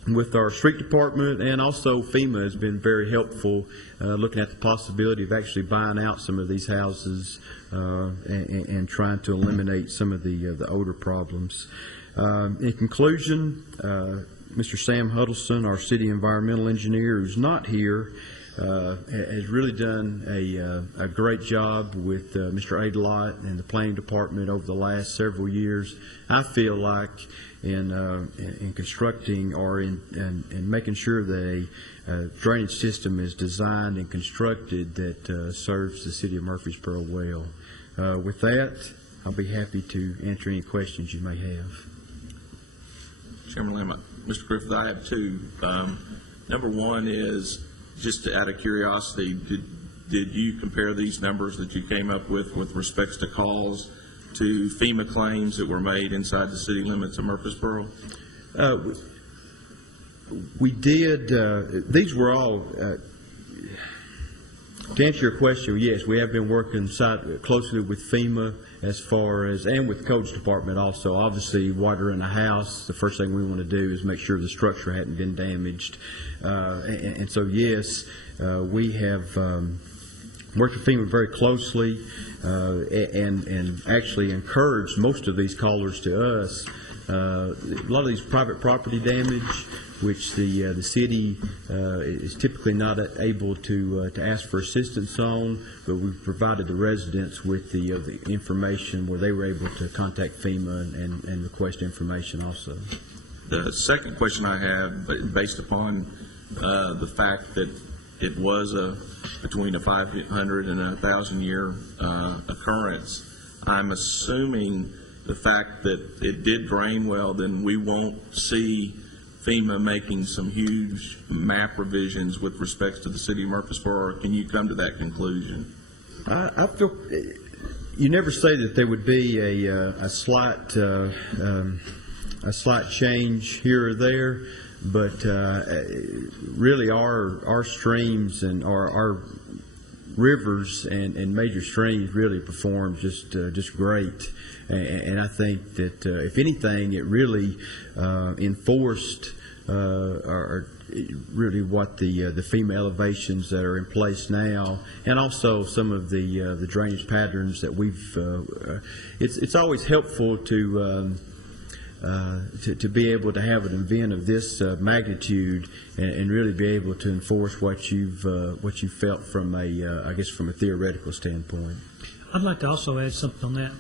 with our street department, and also FEMA has been very helpful looking at the possibility of actually buying out some of these houses and trying to eliminate some of the odor problems. In conclusion, Mr. Sam Huddleston, our city environmental engineer, who's not here, has really done a great job with Mr. Adelot and the planning department over the last several years. I feel like in constructing or in making sure that a drainage system is designed and constructed that serves the city of Murfreesboro well. With that, I'll be happy to answer any questions you may have. Chairman Lamb, Mr. Griffith, I have two. Number one is, just out of curiosity, did you compare these numbers that you came up with respects to calls to FEMA claims that were made inside the city limits of Murfreesboro? We did. These were all, to answer your question, yes, we have been working closely with FEMA as far as, and with Codes Department also. Obviously, water in a house, the first thing we want to do is make sure the structure hadn't been damaged. And so, yes, we have worked with FEMA very closely and actually encouraged most of these callers to us. A lot of these private property damage, which the city is typically not able to ask for assistance on, but we've provided the residents with the information where they were able to contact FEMA and request information also. The second question I have, based upon the fact that it was between a 500 and a 1,000 year occurrence, I'm assuming the fact that it did drain well, then we won't see FEMA making some huge map revisions with respects to the city of Murfreesboro, or can you come to that conclusion? I feel you never say that there would be a slight change here or there, but really our streams and our rivers and major streams really perform just great. And I think that if anything, it really enforced really what the FEMA elevations that are in place now, and also some of the drainage patterns that we've. It's always helpful to be able to have an event of this magnitude and really be able to enforce what you've felt from I guess from a theoretical standpoint. I'd like to also add something on that.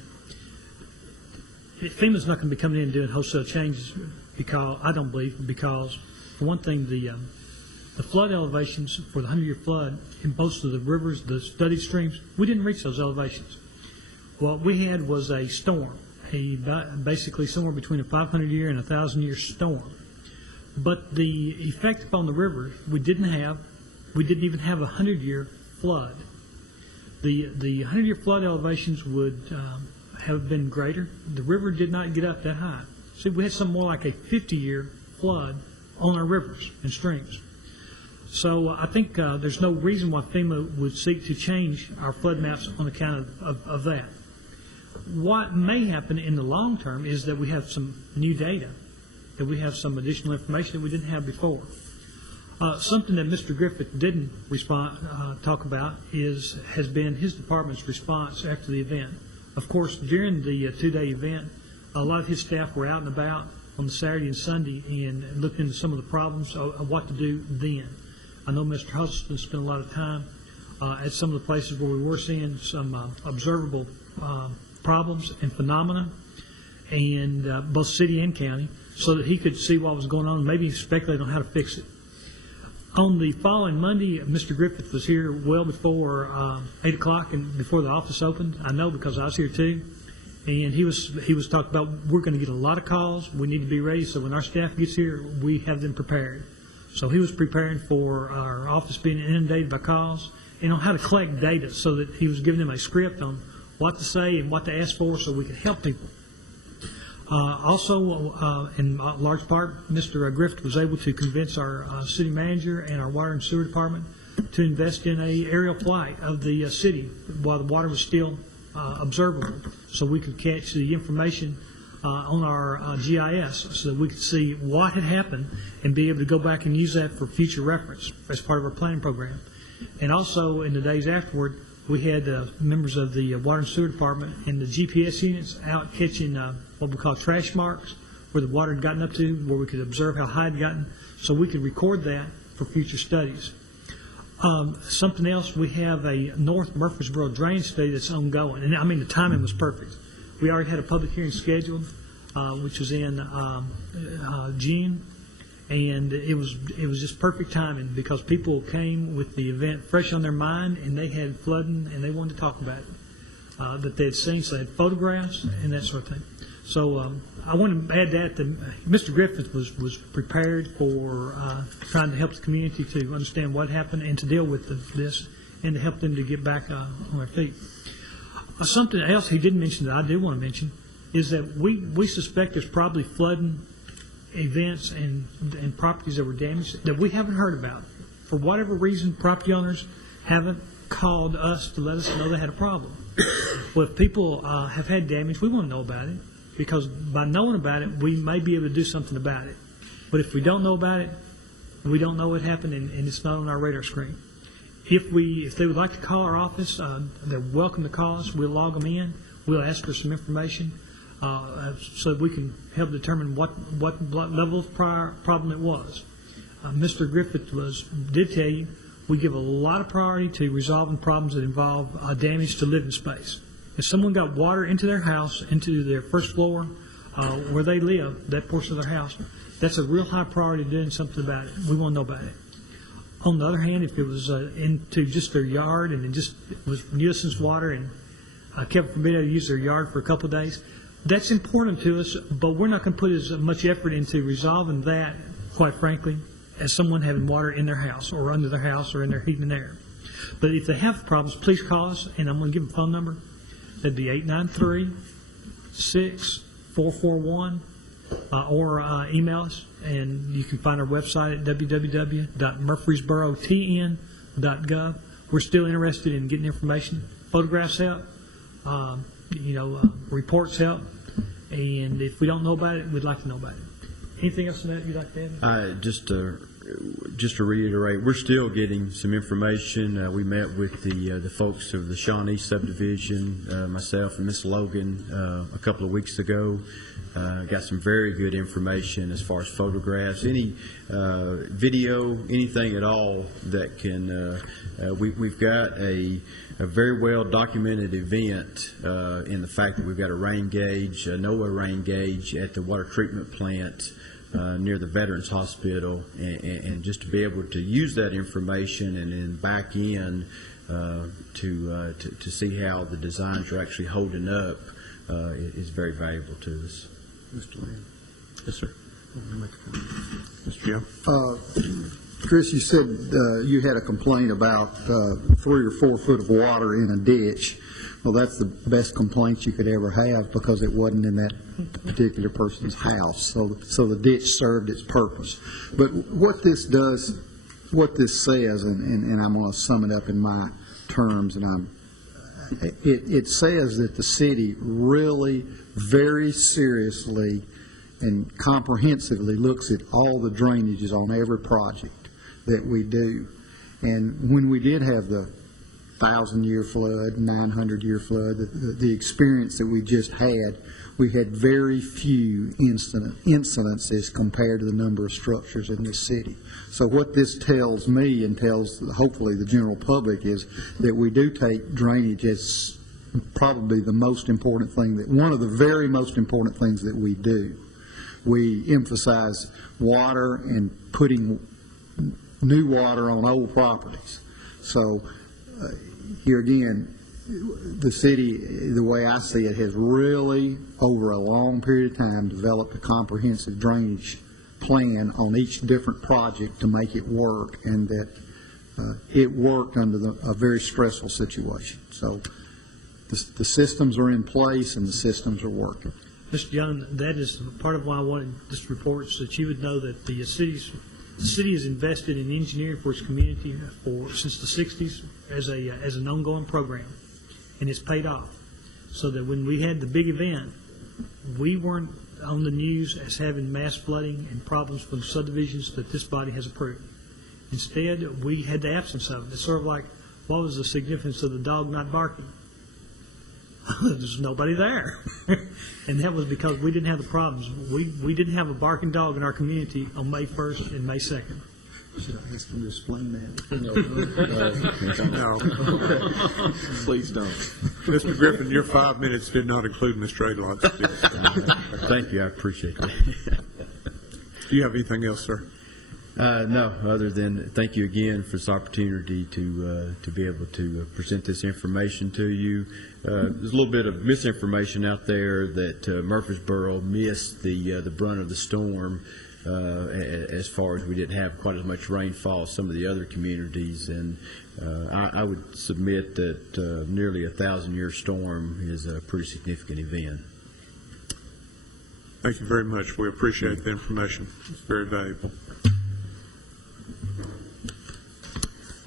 FEMA's not going to be coming in and doing wholesale changes because for one thing, the flood elevations for the 100-year flood in most of the rivers, the studied streams, we didn't reach those elevations. What we had was a storm, basically somewhere between a 500-year and a 1,000-year storm. But the effect upon the rivers, we didn't even have a 100-year flood. The 100-year flood elevations would have been greater. The river did not get up that high. See, we had something more like a 50-year flood on our rivers and streams. So I think there's no reason why FEMA would seek to change our flood maps on account of that. What may happen in the long term is that we have some new data, that we have some additional information that we didn't have before. Something that Mr. Griffith didn't talk about has been his department's response after the event. Of course, during the two-day event, a lot of his staff were out and about on the Saturday and Sunday and looked into some of the problems of what to do then. I know Mr. Huddleston spent a lot of time at some of the places where we were seeing some observable problems and phenomena, and both city and county, so that he could see what was going on and maybe speculate on how to fix it. On the following Monday, Mr. Griffith was here well before 8 o'clock and before the office opened. I know because I was here too. And he was talking about we're going to get a lot of calls. We need to be ready so when our staff gets here, we have them prepared. So he was preparing for our office being inundated by calls and on how to collect data, so that he was giving them a script on what to say and what to ask for so we could help people. Also, in large part, Mr. Griffith was able to convince our city manager and our water and sewer department to invest in a aerial flight of the city while the water was still observable, so we could catch the information on our GIS, so that we could see what had happened and be able to go back and use that for future reference as part of our planning program. And also, in the days afterward, we had members of the water and sewer department and the GPS units out catching what we call trash marks, where the water had gotten up to, where we could observe how high it had gotten, so we could record that for future studies. Something else, we have a North Murfreesboro drainage study that's ongoing, and I mean the timing was perfect. We already had a public hearing scheduled, which was in June, and it was just perfect timing because people came with the event fresh on their mind, and they had flooding, and they wanted to talk about it that they had seen, so they had photographs and that sort of thing. So I want to add that Mr. Griffith was prepared for trying to help the community to understand what happened and to deal with this and to help them to get back on their feet. Something else he didn't mention that I do want to mention is that we suspect there's probably flooding events and properties that were damaged that we haven't heard about. For whatever reason, property owners haven't called us to let us know they had a problem. Well, if people have had damage, we want to know about it, because by knowing about it, we may be able to do something about it. But if we don't know about it, we don't know what happened, and it's not on our radar screen. If they would like to call our office, they're welcome to call us. We'll log them in. We'll ask for some information so that we can help determine what level of problem it was. Mr. Griffith did tell you we give a lot of priority to resolving problems that involve damage to living space. If someone got water into their house, into their first floor, where they live, that portion of their house, that's a real high priority to doing something about it. We want to know about it. On the other hand, if it was into just their yard and it just was nuisance water and kept from being able to use their yard for a couple of days, that's important to us, but we're not going to put as much effort into resolving that, quite frankly, as someone having water in their house or under their house or in their heating and air. But if they have problems, please call us, and I'm going to give them a phone number. That'd be 893-6441, or email us, and you can find our website at www.murfreesborotn.gov. We're still interested in getting information. Photographs help, reports help, and if we don't know about it, we'd like to know about it. Anything else on that you'd like to add? Just to reiterate, we're still getting some information. We met with the folks of the Shawnee subdivision, myself and Miss Logan, a couple of weeks ago. Got some very good information as far as photographs, any video, anything at all that can. We've got a very well documented event in the fact that we've got a rain gauge, a NOAA rain gauge at the water treatment plant near the Veterans Hospital, and just to be able to use that information and then back in to see how the designs are actually holding up is very valuable to us. Mr. Lamb. Yes, sir. Mr. Jim? Chris, you said you had a complaint about 3 or 4 foot of water in a ditch. Well, that's the best complaint you could ever have because it wasn't in that particular person's house. So the ditch served its purpose. But what this does, what this says, and I'm going to sum it up in my terms, and it says that the city really very seriously and comprehensively looks at all the drainages on every project that we do. And when we did have the 1,000-year flood, 900-year flood, the experience that we just had, we had very few incidences compared to the number of structures in this city. So what this tells me and tells hopefully the general public is that we do take drainage as probably the most important thing, one of the very most important things that we do. We emphasize water and putting new water on old properties. So here again, the city, the way I see it, has really, over a long period of time, developed a comprehensive drainage plan on each different project to make it work, and that it worked under a very stressful situation. So the systems are in place and the systems are working. Mr. Young, that is part of why I wanted this report, so that you would know that the city has invested in engineering for its community since the 60s as an ongoing program, and it's paid off. So that when we had the big event, we weren't on the news as having mass flooding and problems from subdivisions that this body has approved. Instead, we had the absence of it. It's sort of like, what was the significance of the dog not barking? There's nobody there. And that was because we didn't have the problems. We didn't have a barking dog in our community on May 1st and May 2nd. Should I ask him to explain that? No. Please don't. Mr. Griffin, your 5 minutes did not include Mr. Adlock's. Thank you, I appreciate that. Do you have anything else, sir? No, other than thank you again for this opportunity to be able to present this information to you. There's a little bit of misinformation out there that Murfreesboro missed the brunt of the storm as far as we didn't have quite as much rainfall as some of the other communities, and I would submit that nearly a 1,000-year storm is a pretty significant event. Thank you very much. We appreciate the information. It's very valuable.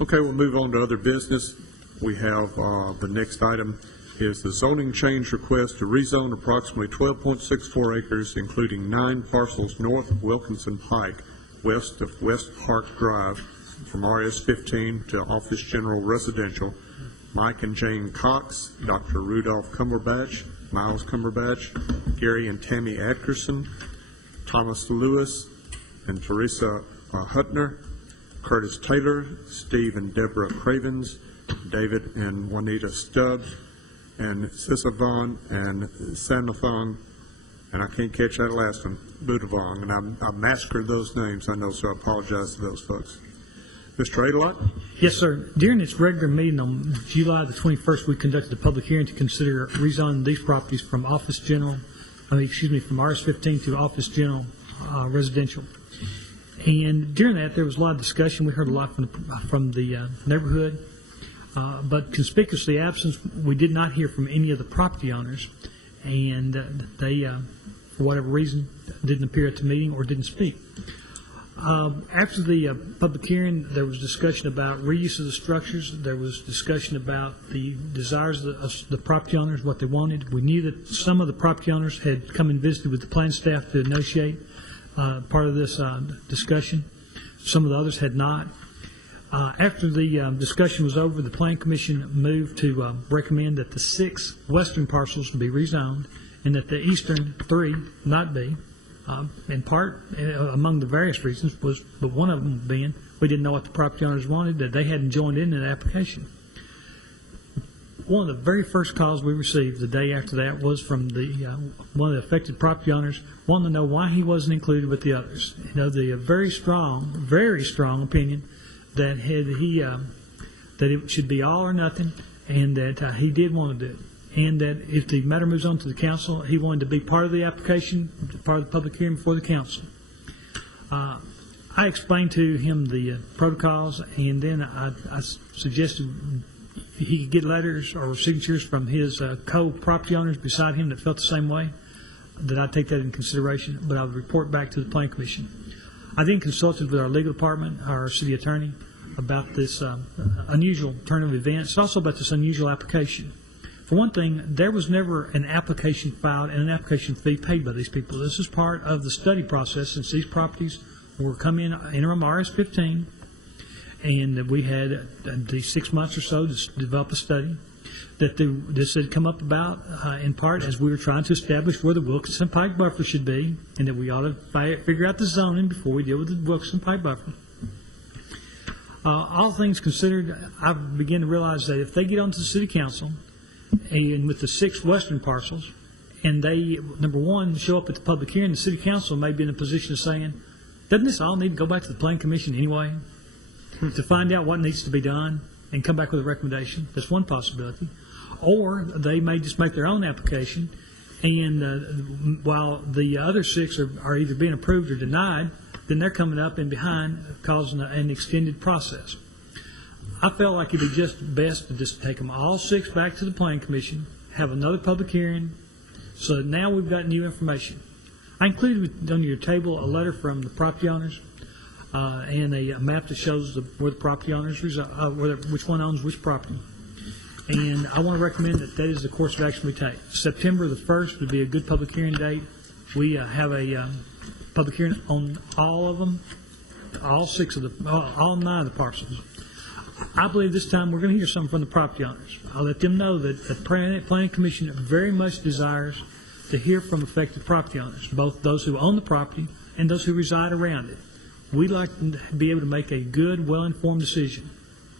Okay, we'll move on to other business. We have the next item is the zoning change request to rezone approximately 12.64 acres, including 9 parcels north of Wilkinson Pike, west of West Park Drive, from RS 15 to Office General Residential. Mike and Jane Cox, Dr. Rudolph Cumberbatch, Miles Cumberbatch, Gary and Tammy Atkerson, Thomas Lewis and Teresa Hutner, Curtis Taylor, Steve and Deborah Cravens, David and Juanita Stubbs, and Sisavon and Sanathon, and I can't catch that last one, Budavong, and I massacred those names, I know, so I apologize to those folks. Mr. Adlock? Yes, sir. During its regular meeting on July the 21st, we conducted a public hearing to consider rezoning these properties from Office General, from RS-15 to Office General Residential. And during that, there was a lot of discussion. We heard a lot from the neighborhood, but conspicuously absent, we did not hear from any of the property owners, and they, for whatever reason, didn't appear at the meeting or didn't speak. After the public hearing, there was discussion about reuse of the structures. There was discussion about the desires of the property owners, what they wanted. We knew that some of the property owners had come and visited with the plan staff to negotiate part of this discussion. Some of the others had not. After the discussion was over, the Plan Commission moved to recommend that the 6 western parcels be rezoned and that the eastern 3 not be. In part, among the various reasons, but one of them being we didn't know what the property owners wanted, that they hadn't joined in that application. One of the very first calls we received the day after that was from one of the affected property owners wanting to know why he wasn't included with the others. You know, the very strong opinion that that it should be all or nothing, and that he did want to do it. And that if the matter moves on to the council, he wanted to be part of the application, part of the public hearing before the council. I explained to him the protocols, and then I suggested he could get letters or signatures from his co-property owners beside him that felt the same way, that I'd take that in consideration, but I would report back to the Plan Commission. I then consulted with our legal department, our city attorney, about this unusual turn of events, also about this unusual application. For one thing, there was never an application filed and an application fee paid by these people. This is part of the study process, since these properties were come in interim RS-15, and we had the 6 months or so to develop a study that this had come up about in part as we were trying to establish where the Wilkinson Pike buffer should be, and that we ought to figure out the zoning before we deal with the Wilkinson Pike buffer. All things considered, I began to realize that if they get onto the city council, and with the 6 western parcels, and they, number one, show up at the public hearing, the city council may be in a position of saying, doesn't this all need to go back to the Plan Commission anyway to find out what needs to be done and come back with a recommendation? That's one possibility. Or they may just make their own application And while the other 6 are either being approved or denied, then they're coming up and behind, causing an extended process. I felt like it'd be just best to just take them all 6 back to the Planning Commission, have another public hearing, so now we've got new information. I included on your table a letter from the property owners and a map that shows where the property owners which one owns which property. And I want to recommend that is the course of action we take. September the 1st would be a good public hearing date. We have a public hearing on all of them, all 9 of the parcels. I believe this time we're going to hear something from the property owners. I'll let them know that the Planning Commission very much desires to hear from affected property owners, both those who own the property and those who reside around it. We'd like to be able to make a good, well-informed decision.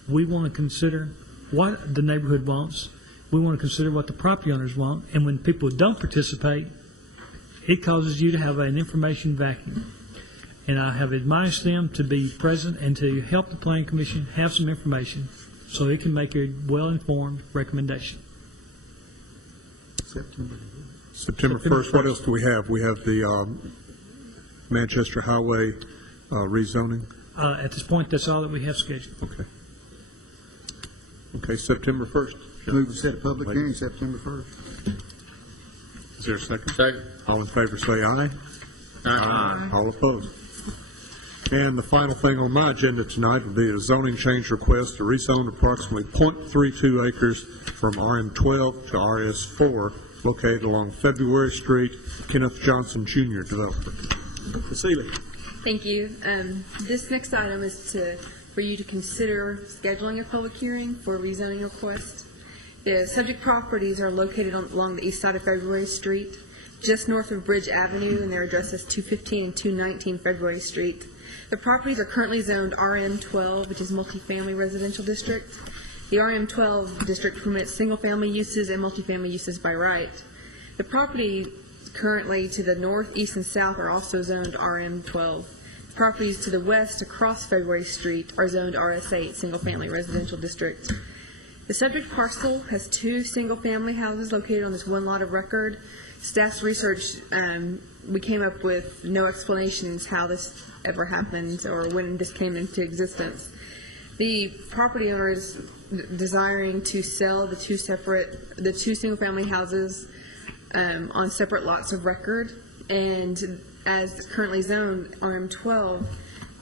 We want to consider what the neighborhood wants. We want to consider what the property owners want. And when people don't participate, it causes you to have an information vacuum. And I have admonished them to be present and to help the Planning Commission have some information so it can make a well-informed recommendation. September 1st, what else do we have? We have the Manchester Highway rezoning. At this point, that's all that we have scheduled. Okay. Okay, September 1st. Move to set a public hearing September 1st. Is there a second? Second. All in favor say aye. Aye. All opposed. And the final thing on my agenda tonight would be a zoning change request to rezone approximately .32 acres from RM12 to RS4 located along February Street, Kenneth Johnson Jr. development. Ms. Seeley. Thank you. This next item is for you to consider scheduling a public hearing for a rezoning request. The subject properties are located along the east side of February Street, just north of Bridge Avenue, and their address is 215 and 219 February Street. The properties are currently zoned RM12, which is multifamily residential district. The RM12 district permits single-family uses and multifamily uses by right. The property currently to the north, east, and south are also zoned RM12. Properties to the west across February Street are zoned RS8, single-family residential district. The subject parcel has 2 single-family houses located on this one lot of record. Staff's research, we came up with no explanations how this ever happened or when this came into existence. The property owner is desiring to sell the 2 single-family houses on separate lots of record, and as currently zoned RM12,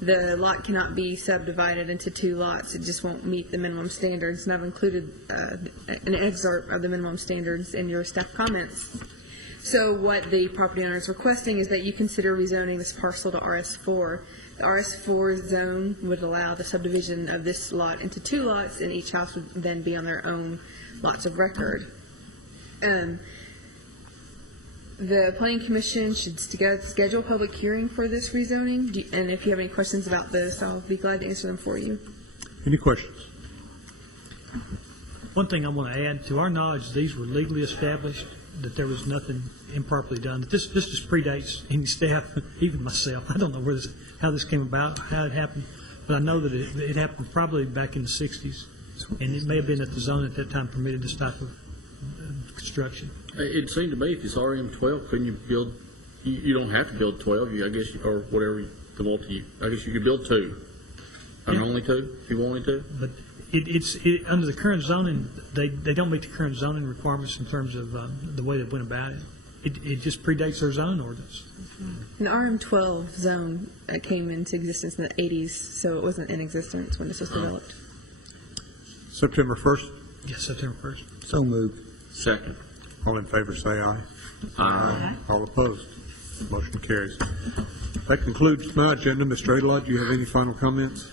the lot cannot be subdivided into 2 lots. It just won't meet the minimum standards, and I've included an excerpt of the minimum standards in your staff comments. So what the property owner is requesting is that you consider rezoning this parcel to RS4. The RS4 zone would allow the subdivision of this lot into 2 lots, and each house would then be on their own lots of record. The Planning Commission should schedule a public hearing for this rezoning, and if you have any questions about this, I'll be glad to answer them for you. Any questions? One thing I want to add, to our knowledge, these were legally established, that there was nothing improperly done. This just predates any staff, even myself. I don't know how this came about, how it happened, but I know that it happened probably back in the 60s, and it may have been that the zone at that time permitted this type of construction. It seemed to me if it's RM12, couldn't you build, you don't have to build 12, I guess, or whatever the multi, I guess you could build 2. And only 2, if you wanted to. But it's under the current zoning, they don't meet the current zoning requirements in terms of the way they went about it. It just predates their zone ordinance. The RM12 zone came into existence in the 80s, so it wasn't in existence when this was developed. September 1st? Yes, September 1st. So moved. Second. All in favor say aye. Aye. All opposed. Motion carries. That concludes my agenda. Mr. Adelard, do you have any final comments?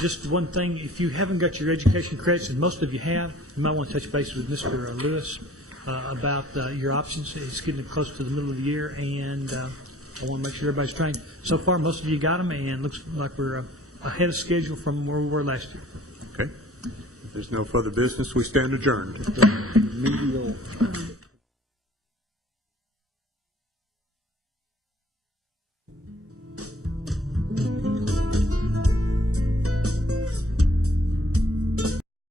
Just one thing, if you haven't got your education credits, and most of you have, you might want to touch base with Mr. Lewis about your options. It's getting close to the middle of the year, and I want to make sure everybody's trained. So far, most of you got them, and it looks like we're ahead of schedule from where we were last year. Okay. If there's no further business, we stand adjourned. Meeting